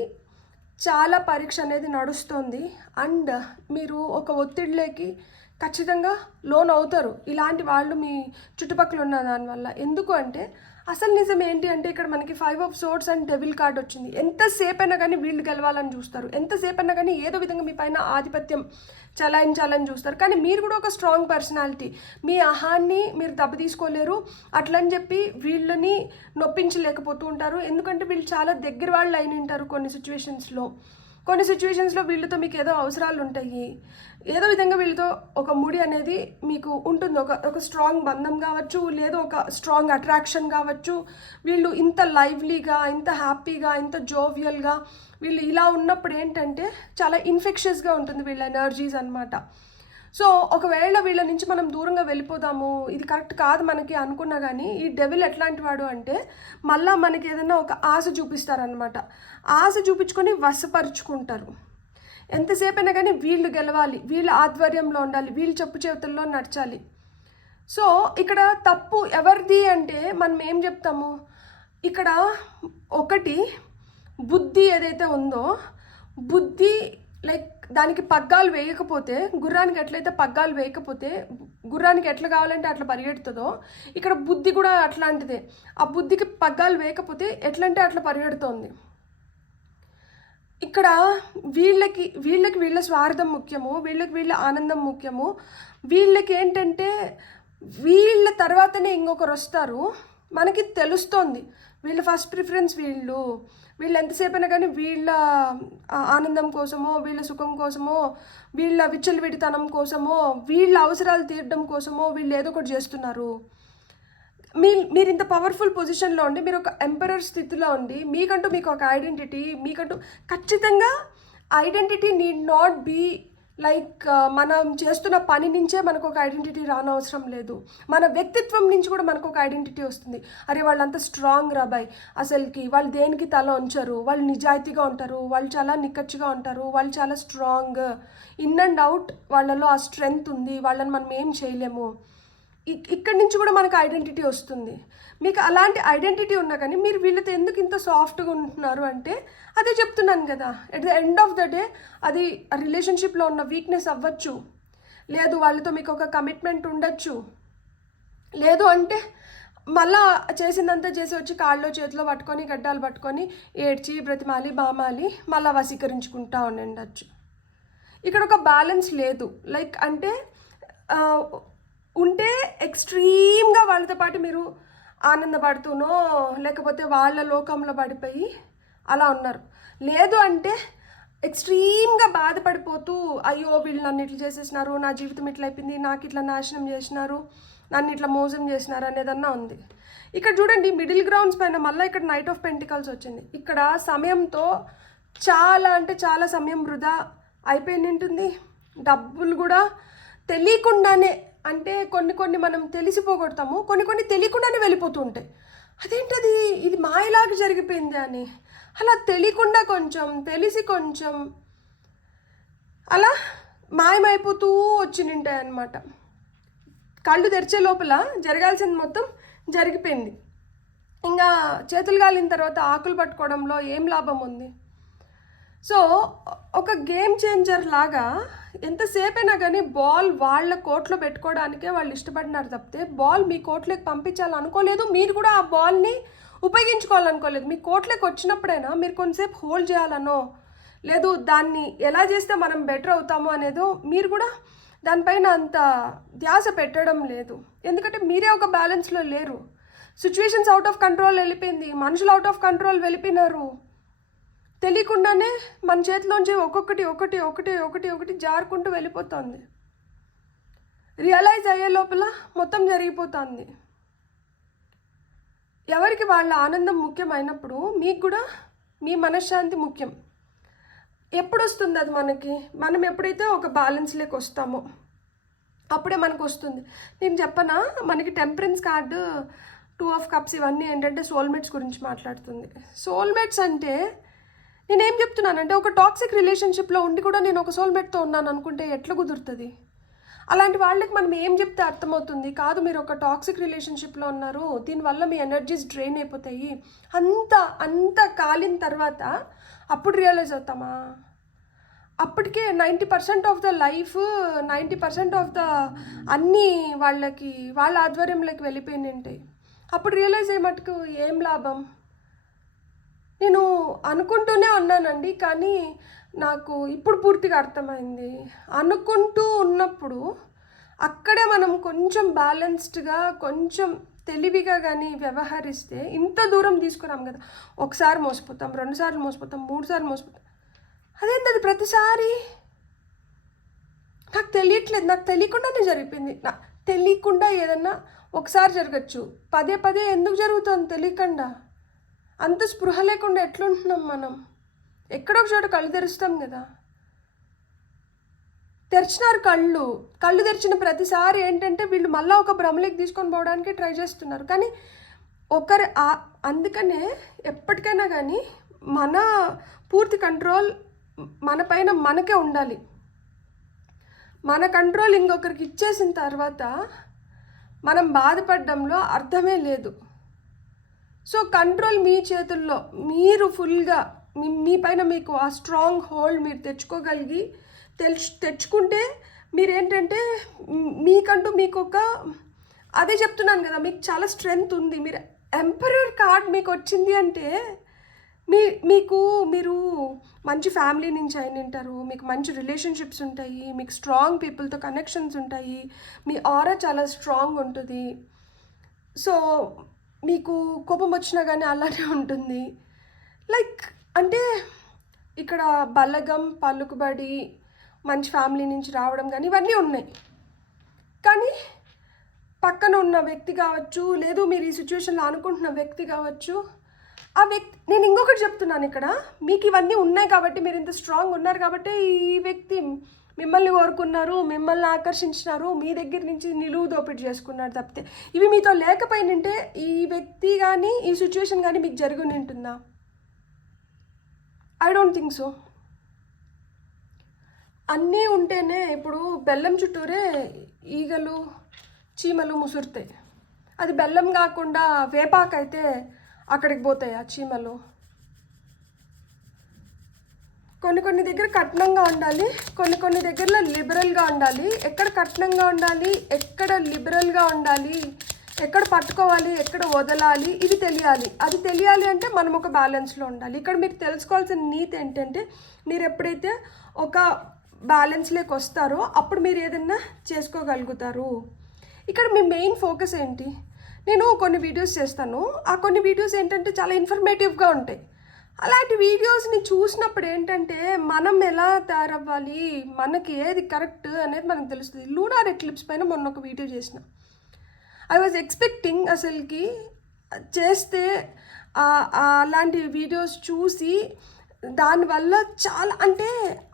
చాలా పరీక్ష అనేది నడుస్తుంది. అండ్ మీరు ఒక ఒత్తిడిలోకి ఖచ్చితంగా లోన్ అవుతారు, ఇలాంటి వాళ్ళు మీ చుట్టుపక్కల ఉన్న దానివల్ల. ఎందుకు అంటే అసలు నిజం ఏంటి అంటే ఇక్కడ మనకి 5 of swords and devil card వచ్చింది. ఎంతసేపు అయినా కానీ వీళ్ళు గెలవాలని చూస్తారు, ఎంతసేపు అయినా కానీ ఏదో విధంగా మీ పైన ఆధిపత్యం చలాయించాలని చూస్తారు. కానీ మీరు కూడా ఒక స్ట్రాంగ్ పర్సనాలిటీ, మీ అహాన్ని మీరు దెబ్బతీసుకోలేరు. అట్లని చెప్పి వీళ్ళని నొప్పించలేకపోతూ ఉంటారు, ఎందుకంటే వీళ్ళు చాలా దగ్గర వాళ్ళు అయిన ఉంటారు. కొన్ని సిచ్యువేషన్స్లో వీళ్ళతో మీకు ఏదో అవసరాలు ఉంటాయి, ఏదో విధంగా వీళ్ళతో ఒక ముడి అనేది మీకు ఉంటుంది, ఒక స్ట్రాంగ్ బంధం కావచ్చు, లేదా ఒక స్ట్రాంగ్ అట్రాక్షన్ కావచ్చు. వీళ్ళు ఇంత లైవ్లీగా, ఇంత హ్యాపీగా, ఇంత జోవియల్గా వీళ్ళు ఇలా ఉన్నప్పుడు ఏంటంటే చాలా ఇన్ఫెక్షియస్గా ఉంటుంది వీళ్ళ ఎనర్జీస్ అనమాట. సో ఒకవేళ వీళ్ళ నుంచి మనం దూరంగా వెళ్ళిపోదాము, ఇది కరెక్ట్ కాదు మనకి అనుకున్నా కానీ, ఈ డెవిల్ ఎట్లాంటి వాడు అంటే మళ్ళీ మనకి ఏదైనా ఒక ఆశ చూపిస్తారనమాట. ఆశ చూపించుకొని వశపరుచుకుంటారు. ఎంతసేపు అయినా కానీ వీళ్ళు గెలవాలి, వీళ్ళ ఆధ్వర్యంలో ఉండాలి, వీళ్ళు చెప్పు చేతుల్లో నడచాలి. సో ఇక్కడ తప్పు ఎవరిది అంటే మనం ఏం చెప్తాము, ఇక్కడ ఒకటి బుద్ధి ఏదైతే ఉందో, బుద్ధి లైక్ దానికి పగ్గాలు వేయకపోతే, గుర్రానికి ఎట్లయితే పగ్గాలు వేయకపోతే గుర్రానికి ఎట్లా కావాలంటే అట్లా పరిగెడుతుందో, ఇక్కడ బుద్ధి కూడా అట్లాంటిదే. ఆ బుద్ధికి పగ్గాలు వేయకపోతే ఎట్లంటే అట్లా పరిగెడుతోంది. ఇక్కడ వీళ్ళకి వీళ్ళ స్వార్థం ముఖ్యము, వీళ్ళ ఆనందం ముఖ్యము. వీళ్ళకి ఏంటంటే వీళ్ళ తర్వాతనే ఇంకొకరు వస్తారు, మనకి తెలుస్తోంది. వీళ్ళ ఫస్ట్ ప్రిఫరెన్స్ వీళ్ళు ఎంతసేపు అయినా కానీ వీళ్ళ ఆనందం కోసమో, వీళ్ళ సుఖం కోసమో, వీళ్ళ విచ్చలవిడితనం కోసమో, వీళ్ళ అవసరాలు తీరడం కోసమో వీళ్ళు ఏదో ఒకటి చేస్తున్నారు. మీరు ఇంత పవర్ఫుల్ పొజిషన్లో ఉండి, మీరు ఒక ఎంపరర్ స్థితిలో ఉండి, మీకు ఒక ఐడెంటిటీ, ఖచ్చితంగా identity need not be like మనం చేస్తున్న పని నుంచే మనకు ఒక ఐడెంటిటీ రానవసరం లేదు. మన వ్యక్తిత్వం నుంచి కూడా మనకు ఒక ఐడెంటిటీ వస్తుంది. అరే వాళ్ళంతా స్ట్రాంగ్ రాబాయ్, అసలుకి వాళ్ళు దేనికి తల ఉంచరు, వాళ్ళు నిజాయితీగా ఉంటారు, వాళ్ళు చాలా నిక్కచ్చిగా ఉంటారు, వాళ్ళు చాలా స్ట్రాంగ్, ఇన్ అండ్ అవుట్ వాళ్ళలో ఆ స్ట్రెంగ్త్ ఉంది, వాళ్ళని మనం ఏం చేయలేము. ఇక్కడి నుంచి కూడా మనకు ఐడెంటిటీ వస్తుంది. మీకు అలాంటి ఐడెంటిటీ ఉన్నా కానీ మీరు వీళ్ళతో ఎందుకు ఇంత సాఫ్ట్గా ఉంటున్నారు అంటే అదే చెప్తున్నాను కదా, at the end of the day అది రిలేషన్షిప్లో ఉన్న వీక్నెస్ అవ్వచ్చు, లేదు వాళ్ళతో మీకు ఒక కమిట్మెంట్ ఉండొచ్చు, లేదు అంటే మళ్ళా చేసిందంతా చేసి వచ్చి కాళ్ళలో చేతిలో పట్టుకొని గడ్డాలు పట్టుకొని ఏడ్చి బ్రతిమాలి బామాలి మళ్ళీ వశీకరించుకుంటా ఉండొచ్చు. ఇక్కడ ఒక బ్యాలెన్స్ లేదు. లైక్ అంటే ఉంటే ఎక్స్ట్రీమ్గా వాళ్ళతో పాటు మీరు ఆనందపడుతూనో, లేకపోతే వాళ్ళ లోకంలో పడిపోయి అలా ఉన్నారు. లేదు అంటే ఎక్స్ట్రీమ్గా బాధపడిపోతూ, అయ్యో వీళ్ళు నన్ను ఇట్లా చేసేసినారు, నా జీవితం ఇట్లా అయిపోయింది, నాకు ఇట్లా నాశనం చేసినారు, నన్ను ఇట్లా మోసం చేసినారు అనేదన్నా ఉంది. ఇక్కడ చూడండి మిడిల్ గ్రౌండ్స్ పైన మళ్ళీ ఇక్కడ నైట్ ఆఫ్ పెంటికల్స్ వచ్చింది. ఇక్కడ సమయంతో చాలా అంటే చాలా సమయం వృధా అయిపోయి ఉంటుంది. డబ్బులు కూడా తెలియకుండానే అంటే కొన్ని కొన్ని మనం తెలిసిపోగొడతాము, కొన్ని కొన్ని తెలియకుండానే వెళ్ళిపోతూ ఉంటాయి. అదేంటది ఇది మాయలాగా జరిగిపోయింది అని. అలా తెలియకుండా కొంచెం, తెలిసి కొంచెం అలా మాయమైపోతూ వచ్చి నింటాయి అన్నమాట. కళ్ళు తెరిచే లోపల జరగాల్సింది మొత్తం జరిగిపోయింది. ఇంకా చేతులు కాలిన తర్వాత ఆకులు పట్టుకోవడంలో ఏం లాభం ఉంది? సో ఒక గేమ్ చేంజర్ లాగా ఎంతసేపైనా కానీ బాల్ వాళ్ళ కోర్ట్లో పెట్టుకోవడానికే వాళ్ళు ఇష్టపడినారు తప్పితే బాల్ మీ కోర్ట్లోకి పంపించాలనుకోలేదు. మీరు కూడా ఆ బాల్ని ఉపయోగించుకోవాలనుకోలేదు. మీ కోర్ట్లోకి వచ్చినప్పుడైనా మీరు కొంతసేపు హోల్డ్ చేయాలనో, లేదు దాన్ని ఎలా చేస్తే మనం బెటర్ అవుతామో అనేదో మీరు కూడా దానిపైన అంత ధ్యాస పెట్టడం లేదు. ఎందుకంటే మీరే ఒక బ్యాలెన్స్లో లేరు. సిచ్యువేషన్స్ అవుట్ ఆఫ్ కంట్రోల్ వెళ్ళిపోయింది, మనుషులు అవుట్ ఆఫ్ కంట్రోల్ వెళ్ళిపోయినారు. తెలియకుండానే మన చేతిలోంచి ఒక్కొక్కటి ఒకటి ఒకటి ఒకటి ఒకటి జారుకుంటూ వెళ్ళిపోతుంది. రియలైజ్ అయ్యే లోపల మొత్తం జరిగిపోతుంది. ఎవరికి వాళ్ళ ఆనందం ముఖ్యమైనప్పుడు మీకు కూడా మీ మనశ్శాంతి ముఖ్యం. ఎప్పుడు వస్తుంది అది మనకి? మనం ఎప్పుడైతే ఒక బ్యాలెన్స్లోకి వస్తామో అప్పుడే మనకు వస్తుంది. నేను చెప్పనా, మనకి టెంపరెన్స్ కార్డు, 2 ఆఫ్ కప్స్ ఇవన్నీ ఏంటంటే సోల్మేట్స్ గురించి మాట్లాడుతుంది. సోల్మేట్స్ అంటే నేనేం చెప్తున్నానంటే ఒక టాక్సిక్ రిలేషన్షిప్లో ఉండి కూడా నేను ఒక సోల్మేట్తో ఉన్నాను అనుకుంటే ఎట్లా కుదురుతుంది? అలాంటి వాళ్ళకి మనం ఏం చెప్తే అర్థమవుతుంది? కాదు మీరు ఒక టాక్సిక్ రిలేషన్షిప్లో ఉన్నారు, దీనివల్ల మీ ఎనర్జీస్ డ్రైన్ అయిపోతాయి, అంత కాలిన తర్వాత అప్పుడు రియలైజ్ అవుతామా? అప్పటికే 90% of the life, 90% of the అన్నీ వాళ్ళ ఆధ్వర్యంలోకి వెళ్ళిపోయింది ఉంటాయి. అప్పుడు రియలైజ్ అయ్యే మటుకు ఏం లాభం? నేను అనుకుంటూనే ఉన్నానండి, కానీ నాకు ఇప్పుడు పూర్తిగా అర్థమైంది. అనుకుంటూ ఉన్నప్పుడు అక్కడే మనం కొంచెం బ్యాలెన్స్డ్గా, కొంచెం తెలివిగా కానీ వ్యవహరిస్తే ఇంత దూరం తీసుకురాం కదా. ఒకసారి మోసపోతాం, 2 సార్లు మోసపోతాం, 3 సార్లు మోసపోతాం. అదేంటది ప్రతిసారి? నాకు తెలియట్లేదు, నాకు తెలియకుండానే జరిగిపోయింది. తెలియకుండా ఏదన్నా ఒకసారి జరగచ్చు, పదే పదే ఎందుకు జరుగుతుంది తెలియకుండా? అంత స్పృహ లేకుండా ఎట్లుంటున్నాం మనం? ఎక్కడో ఒక చోట కళ్ళు తెరుస్తాం కదా. తెరిచినారు కళ్ళు తెరిచిన ప్రతిసారి ఏంటంటే వీళ్ళు మళ్ళీ ఒక భ్రమలోకి తీసుకొని పోవడానికి ట్రై చేస్తున్నారు. కానీ అందుకనే ఎప్పటికైనా కానీ మన పూర్తి కంట్రోల్ మన పైన మనకే ఉండాలి. మన కంట్రోల్ ఇంకొకరికి ఇచ్చేసిన తర్వాత మనం బాధపడడంలో అర్థమే లేదు. సో కంట్రోల్ మీ చేతుల్లో, మీరు ఫుల్గా మీ పైన మీకు ఆ స్ట్రాంగ్ హోల్డ్ మీరు తెచ్చుకోగలిగి తెచ్చుకుంటే మీరేంటంటే మీకంటూ మీకు ఒక, అదే చెప్తున్నాను కదా, మీకు చాలా స్ట్రెంగ్త్ ఉంది. మీరు ఎంపరర్ కార్డ్ మీకు వచ్చింది అంటే మీరు మంచి ఫ్యామిలీ నుంచి అయిన ఉంటారు, మీకు మంచి రిలేషన్షిప్స్ ఉంటాయి, మీకు స్ట్రాంగ్ పీపుల్తో కనెక్షన్స్ ఉంటాయి, మీ ఆరా చాలా స్ట్రాంగ్ ఉంటుంది. సో మీకు కోపం వచ్చినా కానీ అలానే ఉంటుంది. లైక్ అంటే ఇక్కడ బలగం, పలుకుబడి, మంచి ఫ్యామిలీ నుంచి రావడం కానీ ఇవన్నీ ఉన్నాయి. కానీ పక్కన ఉన్న వ్యక్తి కావచ్చు, లేదు మీరు ఈ సిచ్యువేషన్లో అనుకుంటున్న వ్యక్తి కావచ్చు, ఆ వ్యక్తి, నేను ఇంకొకటి చెప్తున్నాను ఇక్కడ, మీకు ఇవన్నీ ఉన్నాయి కాబట్టి, మీరు ఇంత స్ట్రాంగ్ ఉన్నారు కాబట్టి ఈ వ్యక్తి మిమ్మల్ని కోరుకున్నారు, మిమ్మల్ని ఆకర్షించినారు, మీ దగ్గర నుంచి నిలువు దోపిడీ చేసుకున్నారు తప్పితే ఇవి మీతో లేకపోయినంటే ఈ వ్యక్తి కానీ ఈ సిచ్యువేషన్ కానీ మీకు జరిగి ఉంటుందా? I don't think so. అన్నీ ఉంటేనే, ఇప్పుడు బెల్లం చుట్టూరే ఈగలు, చీమలు ముసురుతాయి. అది బెల్లం కాకుండా వేపాకైతే అక్కడికి పోతాయి ఆ చీమలు. కొన్ని దగ్గర కఠినంగా ఉండాలి, కొన్ని దగ్గరలో లిబరల్గా ఉండాలి. ఎక్కడ కఠినంగా ఉండాలి, ఎక్కడ లిబరల్గా ఉండాలి, ఎక్కడ పట్టుకోవాలి, ఎక్కడ వదలాలి, ఇది తెలియాలి. అది తెలియాలి అంటే మనం ఒక బ్యాలెన్స్లో ఉండాలి. ఇక్కడ మీరు తెలుసుకోవాల్సిన నీతి ఏంటంటే, మీరు ఎప్పుడైతే ఒక బ్యాలెన్స్లోకి వస్తారో అప్పుడు మీరు ఏదైనా చేసుకోగలుగుతారు. ఇక్కడ మీ మెయిన్ ఫోకస్ ఏంటి? నేను కొన్ని వీడియోస్ చేస్తాను, ఆ కొన్ని వీడియోస్ ఏంటంటే చాలా ఇన్ఫర్మేటివ్గా ఉంటాయి. అలాంటి వీడియోస్ని చూసినప్పుడు ఏంటంటే మనం ఎలా తయారవ్వాలి, మనకి ఏది కరెక్ట్ అనేది మనకు తెలుస్తుంది. లూనార్ ఎక్లిప్స్ పైన మొన్న ఒక వీడియో చేసిన. ఐ వాజ్ ఎక్స్పెక్టింగ్ అసలుకి చేస్తే అలాంటి వీడియోస్ చూసి దానివల్ల చాలా అంటే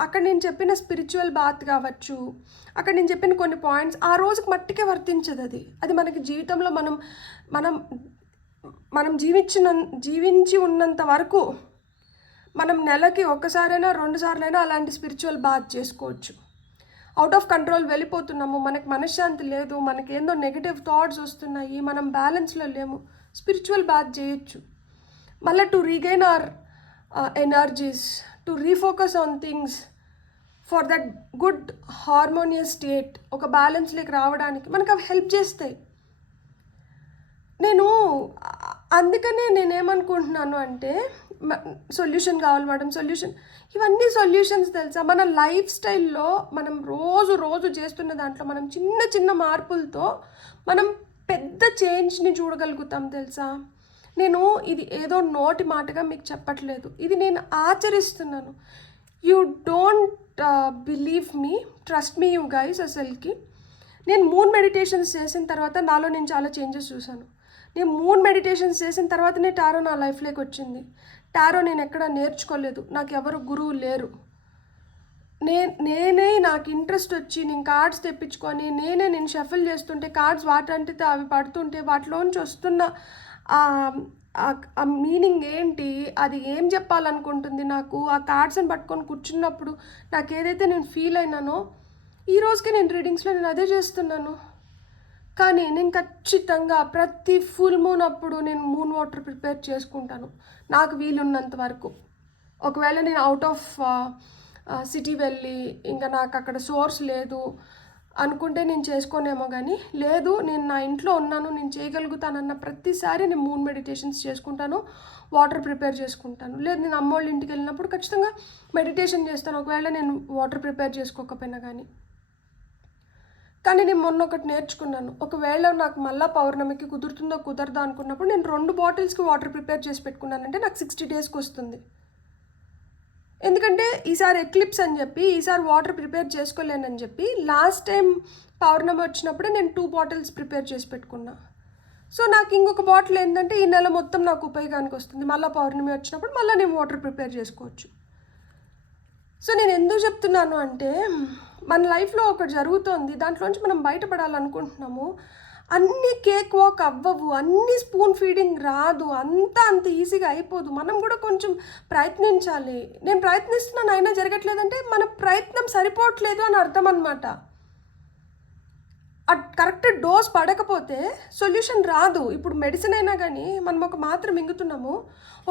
అక్కడ నేను చెప్పిన స్పిరిచువల్ బాత్ కావచ్చు, అక్కడ నేను చెప్పిన కొన్ని పాయింట్స్ ఆ రోజుకి మట్టికే వర్తించదు. అది మనకి జీవితంలో మనం మనం మనం జీవించి ఉన్నంత వరకు మనం నెలకి ఒక్కసారైనా 2 సార్లైనా అలాంటి స్పిరిచువల్ బాత్ చేసుకోవచ్చు. అవుట్ ఆఫ్ కంట్రోల్ వెళ్ళిపోతున్నాము, మనకి మనశ్శాంతి లేదు, మనకేందో నెగిటివ్ థాట్స్ వస్తున్నాయి, మనం బ్యాలెన్స్లో లేము, స్పిరిచువల్ బాత్ చేయొచ్చు. మళ్ళీ to regain hour energies, to refocus on things for that good harmonious state, ఒక బ్యాలెన్స్లోకి రావడానికి మనకు అవి హెల్ప్ చేస్తాయి. అందుకనే నేనేమనుకుంటున్నాను అంటే సొల్యూషన్ కావాలి మేడం, సొల్యూషన్. ఇవన్నీ సొల్యూషన్స్ తెలుసా? మన లైఫ్ స్టైల్లో మనం రోజు చేస్తున్న దాంట్లో మనం చిన్న చిన్న మార్పులతో మనం పెద్ద చేంజ్ని చూడగలుగుతాం తెలుసా. నేను ఇది ఏదో నోటి మాటగా మీకు చెప్పట్లేదు, ఇది నేను ఆచరిస్తున్నాను. You don't believe me, trust me you guys. అసలుకి నేను మూన్ మెడిటేషన్స్ చేసిన తర్వాత నాలో నేను చాలా చేంజెస్ చూశాను. నేను మూన్ మెడిటేషన్స్ చేసిన తర్వాతనే టారో నా లైఫ్లోకి వచ్చింది. టారో నేను ఎక్కడ నేర్చుకోలేదు, నాకు ఎవరు గురువు లేరు. నేనే నాకు ఇంట్రెస్ట్ వచ్చి నేను కార్డ్స్ తెప్పించుకొని నేను షఫల్ చేస్తుంటే కార్డ్స్ వాటంటే అవి పడుతుంటే వాటిలోంచి వస్తున్న ఆ మీనింగ్ ఏంటి, అది ఏం చెప్పాలనుకుంటుంది నాకు, ఆ కార్డ్స్ని పట్టుకొని కూర్చున్నప్పుడు నాకు ఏదైతే నేను ఫీల్ అయినానో ఈ రోజుకి నేను రీడింగ్స్లో నేను అదే చేస్తున్నాను. కానీ నేను ఖచ్చితంగా ప్రతి ఫుల్ మూన్ అప్పుడు నేను మూన్ వాటర్ ప్రిపేర్ చేసుకుంటాను నాకు వీలున్నంత వరకు. ఒకవేళ నేను అవుట్ ఆఫ్ సిటీ వెళ్ళి ఇంకా నాకు అక్కడ సోర్స్ లేదు అనుకుంటే నేను చేసుకోనేమో, కానీ లేదు నేను నా ఇంట్లో ఉన్నాను నేను చేయగలుగుతానన్న ప్రతిసారి నేను మూన్ మెడిటేషన్స్ చేసుకుంటాను, వాటర్ ప్రిపేర్ చేసుకుంటాను. లేదు నేను అమ్మోళ్ళ ఇంటికి వెళ్ళినప్పుడు ఖచ్చితంగా మెడిటేషన్ చేస్తాను, ఒకవేళ నేను వాటర్ ప్రిపేర్ చేసుకోకపోయినా. కానీ నేను మొన్న ఒకటి నేర్చుకున్నాను, ఒకవేళ నాకు మళ్ళీ పౌర్ణమికి కుదురుతుందో కుదరదో అనుకున్నప్పుడు నేను 2 బాటిల్స్కి వాటర్ ప్రిపేర్ చేసి పెట్టుకున్నానంటే నాకు 60 డేస్కి వస్తుంది. ఎందుకంటే ఈసారి ఎక్లిప్స్ అని చెప్పి ఈసారి వాటర్ ప్రిపేర్ చేసుకోలేనని చెప్పి లాస్ట్ టైం పౌర్ణమి వచ్చినప్పుడే నేను 2 బాటిల్స్ ప్రిపేర్ చేసి పెట్టుకున్నా. సో నాకు ఇంకొక బాటిల్ ఏంటంటే ఈ నెల మొత్తం నాకు ఉపయోగానికి వస్తుంది, మళ్ళీ పౌర్ణమి వచ్చినప్పుడు మళ్ళీ నేను వాటర్ ప్రిపేర్ చేసుకోవచ్చు. సో నేను ఎందుకు చెప్తున్నాను అంటే మన లైఫ్లో ఒకటి జరుగుతోంది, దాంట్లోంచి మనం బయటపడాలనుకుంటున్నాము. అన్నీ కేక్ వాక్ అవ్వవు, అన్నీ స్పూన్ ఫీడింగ్ రాదు, అంత ఈజీగా అయిపోదు. మనం కూడా కొంచెం ప్రయత్నించాలి. నేను ప్రయత్నిస్తున్నాను అయినా జరగట్లేదంటే మన ప్రయత్నం సరిపోవట్లేదు అని అర్థం అన్నమాట. కరెక్ట్ డోస్ పడకపోతే సొల్యూషన్ రాదు. ఇప్పుడు మెడిసిన్ అయినా కానీ మనం ఒక మాత్ర మింగుతున్నాము,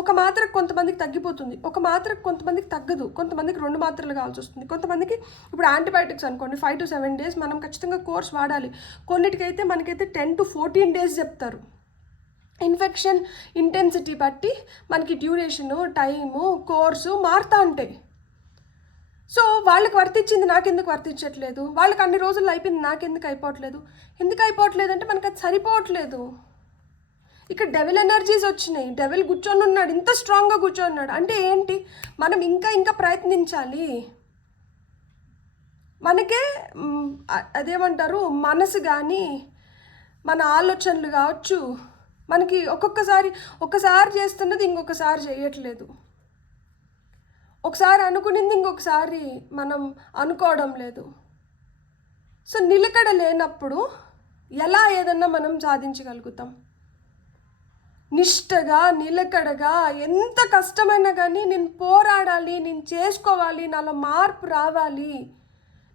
ఒక మాత్రకు కొంతమందికి తగ్గిపోతుంది, ఒక మాత్రకు కొంతమందికి తగ్గదు, కొంతమందికి 2 మాత్రలు కావాల్సి వస్తుంది, కొంతమందికి ఇప్పుడు యాంటీబయాటిక్స్ అనుకోండి 5 to 7 days మనం ఖచ్చితంగా కోర్స్ వాడాలి. కొన్నిటికైతే మనకైతే 10 to 14 days చెప్తారు. ఇన్ఫెక్షన్ ఇంటెన్సిటీ బట్టి మనకి డ్యూరేషను, టైము, కోర్సు మారుతూ ఉంటాయి. సో వాళ్ళకి వర్తించింది నాకెందుకు వర్తించట్లేదు, వాళ్ళకి అన్ని రోజుల్లో అయిపోయింది నాకెందుకు అయిపోవట్లేదు, ఎందుకు అయిపోవట్లేదు అంటే మనకు అది సరిపోవట్లేదు. ఇక్కడ డెవిల్ ఎనర్జీస్ వచ్చినాయి, డెవిల్ కూర్చొని ఉన్నాడు, ఇంత స్ట్రాంగ్గా కూర్చొని ఉన్నాడు అంటే ఏంటి, మనం ఇంకా ప్రయత్నించాలి. మనకే అదేమంటారు మనసు కానీ మన ఆలోచనలు కావచ్చు మనకి ఒకసారి చేస్తున్నది ఇంకొకసారి చేయట్లేదు, ఒకసారి అనుకునింది ఇంకొకసారి మనం అనుకోవడం లేదు. సో నిలకడ లేనప్పుడు ఎలా ఏదన్నా మనం సాధించగలుగుతాం? నిష్టగా నిలకడగా ఎంత కష్టమైనా కానీ నేను పోరాడాలి, నేను చేసుకోవాలి, నాలో మార్పు రావాలి,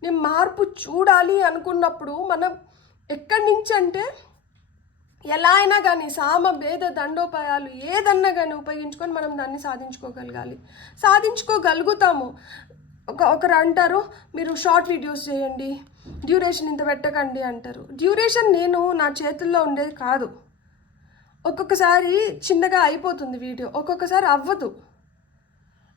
నేను మార్పు చూడాలి అనుకున్నప్పుడు మనం ఎక్కడి నుంచి అంటే ఎలా అయినా కానీ సామ భేద దండోపాయాలు ఏదన్నా కానీ ఉపయోగించుకొని మనం దాన్ని సాధించుకోగలుగుతాము. ఒకరు అంటారు మీరు షార్ట్ వీడియోస్ చేయండి, డ్యూరేషన్ ఇంత పెట్టకండి అంటారు. డ్యూరేషన్ నా చేతుల్లో ఉండేది కాదు. ఒక్కొక్కసారి చిన్నగా అయిపోతుంది వీడియో, ఒక్కొక్కసారి అవ్వదు.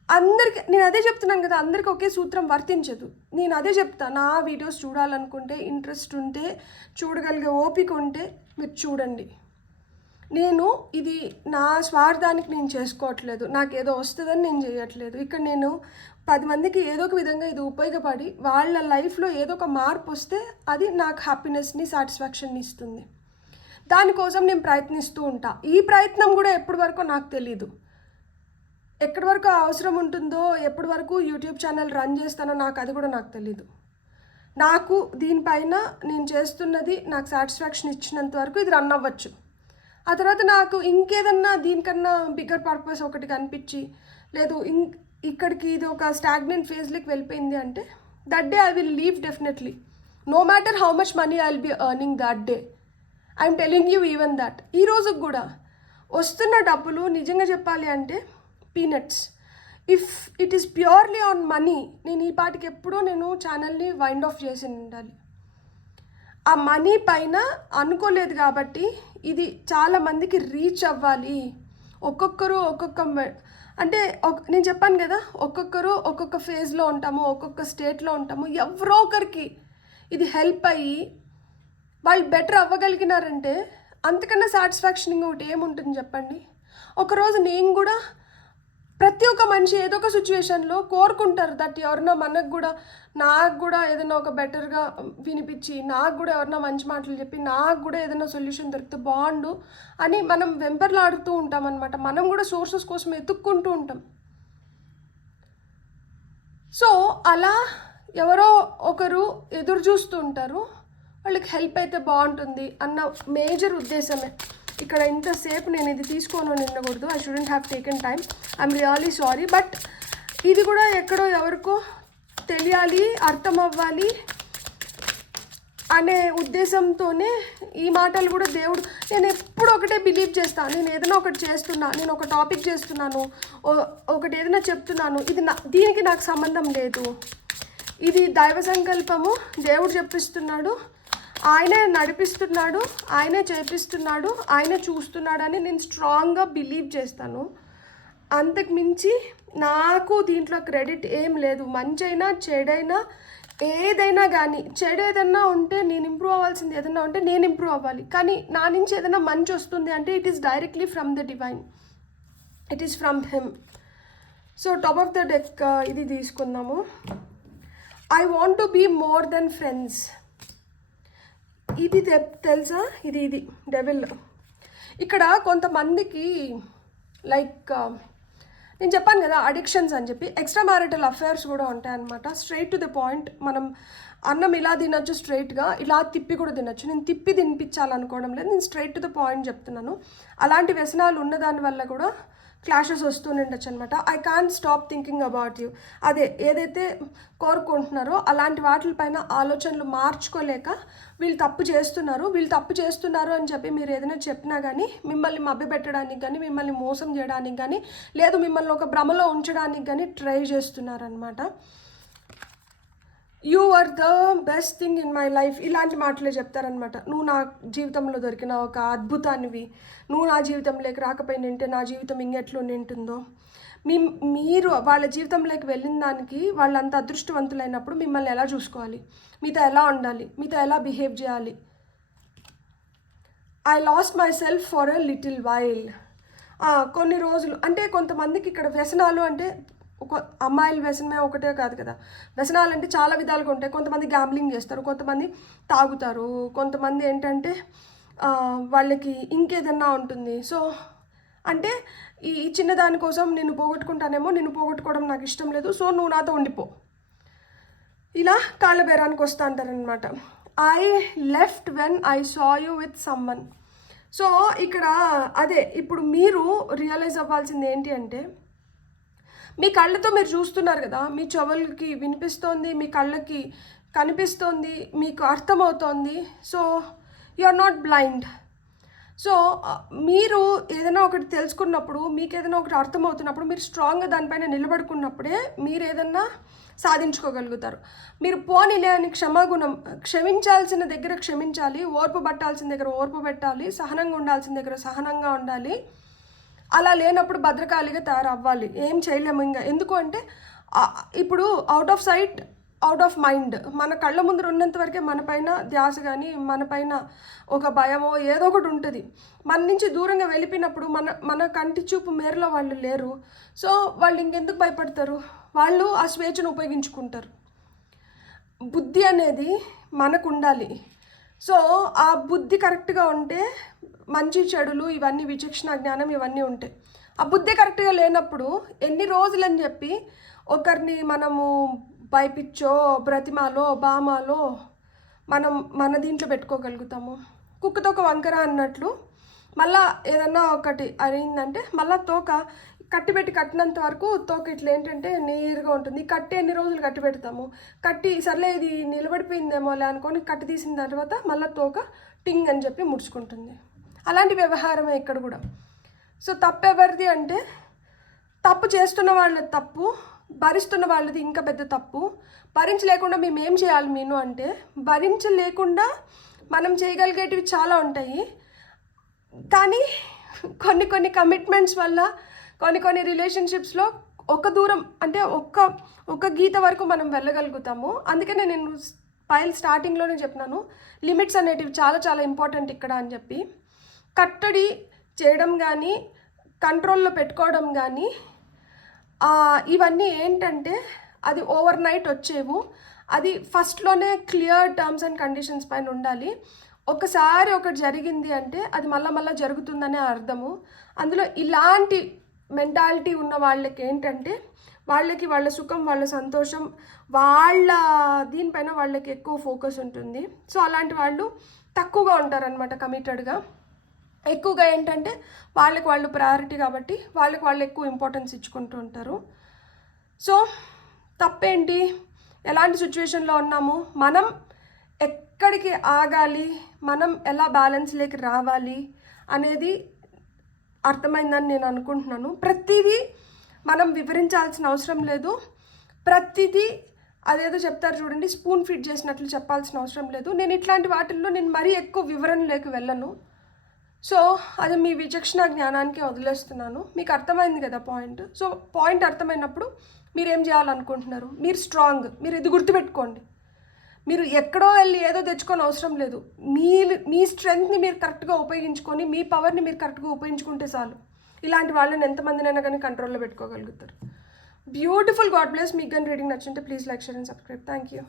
అందరికి నేను అదే చెప్తున్నాను కదా, అందరికీ ఒకే సూత్రం వర్తించదు. నేను అదే చెప్తా, నా వీడియోస్ చూడాలనుకుంటే ఇంట్రెస్ట్ ఉంటే చూడగలిగే ఓపిక ఉంటే మీరు చూడండి. నేను ఇది నా స్వార్థానికి నేను చేసుకోవట్లేదు, నాకు ఏదో వస్తుందని నేను చేయట్లేదు. ఇక్కడ నేను 10 మందికి ఏదో ఒక విధంగా ఇది ఉపయోగపడి వాళ్ళ లైఫ్లో ఏదో ఒక మార్పు వస్తే అది నాకు హ్యాపీనెస్ని సాటిస్ఫాక్షన్ని ఇస్తుంది. దానికోసం నేను ప్రయత్నిస్తూ ఉంటా. ఈ ప్రయత్నం కూడా ఎప్పటి వరకు నాకు తెలీదు. ఎక్కడి వరకు అవసరం ఉంటుందో, ఎప్పటి వరకు యూట్యూబ్ ఛానల్ రన్ చేస్తానో నాకు తెలీదు. నాకు దీనిపైన నేను చేస్తున్నది నాకు సాటిస్ఫాక్షన్ ఇచ్చినంత వరకు ఇది రన్ అవ్వచ్చు. ఆ తర్వాత నాకు ఇంకేదన్నా దీనికన్నా బిగ్గర్ పర్పస్ ఒకటి కనిపించి, లేదు ఇక్కడికి ఇది ఒక స్టాగ్నెంట్ ఫేజ్లోకి వెళ్ళిపోయింది అంటే, that day I will leave definitely. No matter how much money I will be earning that day. I'm telling you even that. ఈ రోజుకి కూడా వస్తున్న డబ్బులు నిజంగా చెప్పాలి అంటే peanuts. If it is purely on money, నేను ఈ పాటికి ఎప్పుడో నేను ఛానల్ని వైండ్ ఆఫ్ చేసి ఉండాలి. ఆ మనీ పైన అనుకోలేదు కాబట్టి ఇది చాలామందికి రీచ్ అవ్వాలి. ఒక్కొక్కరు అంటే నేను చెప్పాను కదా, ఒక్కొక్కరు ఒక్కొక్క ఫేజ్లో ఉంటాము, ఒక్కొక్క స్టేట్లో ఉంటాము. ఎవరో ఒకరికి ఇది హెల్ప్ అయ్యి వాళ్ళు బెటర్ అవ్వగలిగినారంటే అంతకన్నా సాటిస్ఫాక్షన్ ఇంకొకటి ఏముంటుంది చెప్పండి. ఒకరోజు నేను కూడా, ప్రతి ఒక్క మనిషి ఏదో ఒక సిచ్యువేషన్లో కోరుకుంటారు దట్ ఎవరన్నా నాకు కూడా ఏదైనా ఒక బెటర్గా వినిపించి, నాకు కూడా ఎవరన్నా మంచి మాటలు చెప్పి, నాకు కూడా ఏదైనా సొల్యూషన్ దొరికితే బాగుండు అని మనం వెంపర్లాడుతూ ఉంటాం అనమాట. మనం కూడా సోర్సెస్ కోసం ఎత్తుక్కుంటూ ఉంటాం. సో అలా ఎవరో ఒకరు ఎదురు చూస్తూ ఉంటారు, వాళ్ళకి హెల్ప్ అయితే బాగుంటుంది అన్న మేజర్ ఉద్దేశమే. ఇక్కడ ఇంతసేపు నేను ఇది తీసుకోను నిన్నకూడదు. I shouldn't have taken time. I'm really sorry. But ఇది కూడా ఎక్కడో ఎవరికో తెలియాలి, అర్థం అవ్వాలి అనే ఉద్దేశంతోనే ఈ మాటలు కూడా దేవుడు, నేను ఎప్పుడు ఒకటే బిలీవ్ చేస్తాను. నేను ఏదైనా ఒకటి చేస్తున్నా, నేను ఒక టాపిక్ చేస్తున్నాను, ఒకటి ఏదైనా చెప్తున్నాను, ఇది దీనికి నాకు సంబంధం లేదు, ఇది దైవ సంకల్పము, దేవుడు చెప్పిస్తున్నాడు, ఆయనే నడిపిస్తున్నాడు, ఆయనే చేపిస్తున్నాడు, ఆయనే చూస్తున్నాడని నేను స్ట్రాంగ్గా బిలీవ్ చేస్తాను. అంతకు మించి నాకు దీంట్లో క్రెడిట్ ఏం లేదు. మంచైనా చెడైనా ఏదైనా కానీ, చెడు ఏదన్నా ఉంటే నేను ఇంప్రూవ్ అవ్వాల్సింది ఏదన్నా ఉంటే నేను ఇంప్రూవ్ అవ్వాలి. కానీ నా నుంచి ఏదైనా మంచి వస్తుంది అంటే it is directly from the divine, it is from him. So top of the deck ఇది తీసుకుందాము. I want to be more than friends. ఇది తెలుసా, ఇది డెవిల్. ఇక్కడ కొంతమందికి లైక్ నేను చెప్పాను కదా అడిక్షన్స్ అని చెప్పి, ఎక్స్ట్రా మ్యారిటల్ అఫైర్స్ కూడా ఉంటాయన్నమాట. Straight to the point. మనం అన్నం ఇలా తినొచ్చు, స్ట్రైట్గా ఇలా తిప్పి కూడా తినొచ్చు. నేను తిప్పి తినిపించాలనుకోవడం లేదు, నేను స్ట్రైట్ టు ది పాయింట్ చెప్తున్నాను. అలాంటి వ్యసనాలు ఉన్న దానివల్ల కూడా క్లాషెస్ వస్తూనే ఉండొచ్చు అనమాట. I can't stop thinking about you. అదే ఏదైతే కోరుకుంటున్నారో అలాంటి వాటిపైన ఆలోచనలు మార్చుకోలేక వీళ్ళు తప్పు చేస్తున్నారు అని చెప్పి మీరు ఏదైనా చెప్పినా కానీ, మిమ్మల్ని మభ్యపెట్టడానికి కానీ, మిమ్మల్ని మోసం చేయడానికి కానీ, లేదు మిమ్మల్ని ఒక భ్రమలో ఉంచడానికి కానీ ట్రై చేస్తున్నారనమాట. You are the best thing in my life, ఇలాంటి మాటలే చెప్తారనమాట. నువ్వు నా జీవితంలో దొరికిన ఒక అద్భుతానివి, నువ్వు నా జీవితంలోకి రాకపోయినంటే నా జీవితం ఇంకెట్లు నింటుందో. మీరు వాళ్ళ జీవితంలోకి వెళ్ళిన దానికి వాళ్ళంత అదృష్టవంతులైనప్పుడు మిమ్మల్ని ఎలా చూసుకోవాలి, మీతో ఎలా ఉండాలి, మీతో ఎలా బిహేవ్ చేయాలి. I lost my self for a little while. కొన్ని రోజులు అంటే కొంతమందికి ఇక్కడ వ్యసనాలు అంటే ఒక అమ్మాయిల వ్యసనమే ఒకటే కాదు కదా, వ్యసనాలు అంటే చాలా విధాలుగా ఉంటాయి. కొంతమంది గ్యాంబ్లింగ్ చేస్తారు, కొంతమంది తాగుతారు, కొంతమంది ఏంటంటే వాళ్ళకి ఇంకేదన్నా ఉంటుంది. సో అంటే ఈ చిన్న దానికోసం నిన్ను పోగొట్టుకుంటానేమో, నిన్ను పోగొట్టుకోవడం నాకు ఇష్టం లేదు, సో నువ్వు నాతో ఉండిపో, ఇలా కాళ్ళ బేరానికి వస్తా అంటారనమాట. I left when I saw you with someone. So ఇక్కడ అదే ఇప్పుడు మీరు రియలైజ్ అవ్వాల్సింది ఏంటి అంటే, మీ కళ్ళతో మీరు చూస్తున్నారు కదా, మీ చెవులకి వినిపిస్తోంది, మీ కళ్ళకి కనిపిస్తోంది, మీకు అర్థమవుతోంది. So you are not blind. So మీరు ఏదైనా ఒకటి తెలుసుకున్నప్పుడు, మీకు ఏదైనా ఒకటి అర్థమవుతున్నప్పుడు, మీరు స్ట్రాంగ్గా దానిపైన నిలబడుకున్నప్పుడే మీరు ఏదైనా సాధించుకోగలుగుతారు. మీరు పోనీలే అని క్షమించాల్సిన దగ్గర క్షమించాలి, ఓర్పు పట్టాల్సిన దగ్గర ఓర్పు పెట్టాలి, సహనంగా ఉండాల్సిన దగ్గర సహనంగా ఉండాలి. అలా లేనప్పుడు భద్రకాళిగా తయారవ్వాలి. ఏం చేయలేము ఇంకా. ఎందుకు అంటే ఇప్పుడు out of sight out of mind, మన కళ్ళ ముందర ఉన్నంత వరకే మన పైన ధ్యాస కానీ, మన పైన ఒక భయమో ఏదో ఒకటి ఉంటుంది. మన నుంచి దూరంగా వెళ్ళిపోయినప్పుడు మన కంటి చూపు మేరలో వాళ్ళు లేరు. సో వాళ్ళు ఇంకెందుకు భయపడతారు, వాళ్ళు ఆ స్వేచ్ఛను ఉపయోగించుకుంటారు. బుద్ధి అనేది మనకు ఉండాలి. సో ఆ బుద్ధి కరెక్ట్గా ఉంటే మంచి చెడులు ఇవన్నీ, విచక్షణ జ్ఞానం ఇవన్నీ ఉంటాయి. ఆ బుద్ధి కరెక్ట్గా లేనప్పుడు ఎన్ని రోజులని చెప్పి ఒకరిని మనము భయపిచ్చో బ్రతిమాలో బామాలో మనం మన దీంట్లో పెట్టుకోగలుగుతాము. కుక్కతో ఒక వంకర అన్నట్లు మళ్ళీ ఏదన్నా ఒకటి అయిందంటే మళ్ళీ తోక కట్టిపెట్టి కట్టినంత వరకు తోక ఇట్లా ఏంటంటే నీరుగా ఉంటుంది. కట్టి ఎన్ని రోజులు కట్టి పెడతాము, కట్టి సర్లే ఇది నిలబడిపోయిందేమోలే అనుకొని కట్టి తీసిన తర్వాత మళ్ళీ తోక టింగ్ అని చెప్పి ముడుచుకుంటుంది. అలాంటి వ్యవహారమే ఇక్కడ కూడా. సో తప్పు ఎవరిది అంటే తప్పు చేస్తున్న వాళ్ళది తప్పు, భరిస్తున్న వాళ్ళది ఇంకా పెద్ద తప్పు. భరించలేకుండా మేము ఏం చేయాలి మీను అంటే, భరించలేకుండా మనం చేయగలిగేటివి చాలా ఉంటాయి. కానీ కొన్ని కమిట్మెంట్స్ వల్ల కొన్ని రిలేషన్షిప్స్లో ఒక దూరం అంటే ఒక గీత వరకు మనం వెళ్ళగలుగుతాము. అందుకనే నేను స్టార్టింగ్లోనే చెప్పినాను, లిమిట్స్ అనేటివి చాలా ఇంపార్టెంట్ ఇక్కడ అని చెప్పి. కట్టడి చేయడం కానీ కంట్రోల్లో పెట్టుకోవడం కానీ ఇవన్నీ ఏంటంటే అది ఓవర్ నైట్ వచ్చేవు. అది ఫస్ట్లోనే క్లియర్ టర్మ్స్ అండ్ కండిషన్స్ పైన ఉండాలి. ఒకసారి ఒకటి జరిగింది అంటే అది మళ్ళా జరుగుతుందనే అర్థము. అందులో ఇలాంటి మెంటాలిటీ ఉన్న వాళ్ళకి ఏంటంటే వాళ్ళ సుఖం, వాళ్ళ సంతోషం, వాళ్ళ దీనిపైన వాళ్ళకి ఎక్కువ ఫోకస్ ఉంటుంది. సో అలాంటి వాళ్ళు తక్కువగా ఉంటారనమాట కమిటెడ్గా. ఎక్కువగా ఏంటంటే వాళ్ళు ప్రయారిటీ కాబట్టి వాళ్ళు ఎక్కువ ఇంపార్టెన్స్ ఇచ్చుకుంటూ ఉంటారు. సో తప్పేంటి, ఎలాంటి సిచ్యువేషన్లో ఉన్నాము, మనం ఎక్కడికి ఆగాలి, మనం ఎలా బ్యాలెన్స్లోకి రావాలి అనేది అర్థమైందని నేను అనుకుంటున్నాను. ప్రతిదీ మనం వివరించాల్సిన అవసరం లేదు. ప్రతిదీ అదేదో చెప్తారు చూడండి, స్పూన్ ఫీడ్ చేసినట్లు చెప్పాల్సిన అవసరం లేదు. నేను ఇట్లాంటి వాటిల్లో మరీ ఎక్కువ వివరణలోకి వెళ్ళను. సో అది మీ విచక్షణ జ్ఞానానికి వదిలేస్తున్నాను. మీకు అర్థమైంది కదా పాయింట్. సో పాయింట్ అర్థమైనప్పుడు మీరు ఏం చేయాలనుకుంటున్నారు, మీరు స్ట్రాంగ్, మీరు ఇది గుర్తుపెట్టుకోండి. మీరు ఎక్కడో వెళ్ళి ఏదో తెచ్చుకొని అవసరం లేదు. మీ స్ట్రెంగ్త్ని మీరు కరెక్ట్గా ఉపయోగించుకొని, మీ పవర్ని మీరు కరెక్ట్గా ఉపయోగించుకుంటే చాలు. ఇలాంటి వాళ్ళని ఎంతమందినైనా కానీ కంట్రోల్లో పెట్టుకోగలుగుతారు. బ్యూటిఫుల్. God bless. మీకు కానీ reading నచ్చుంటే please like, share and subscribe. Thank you.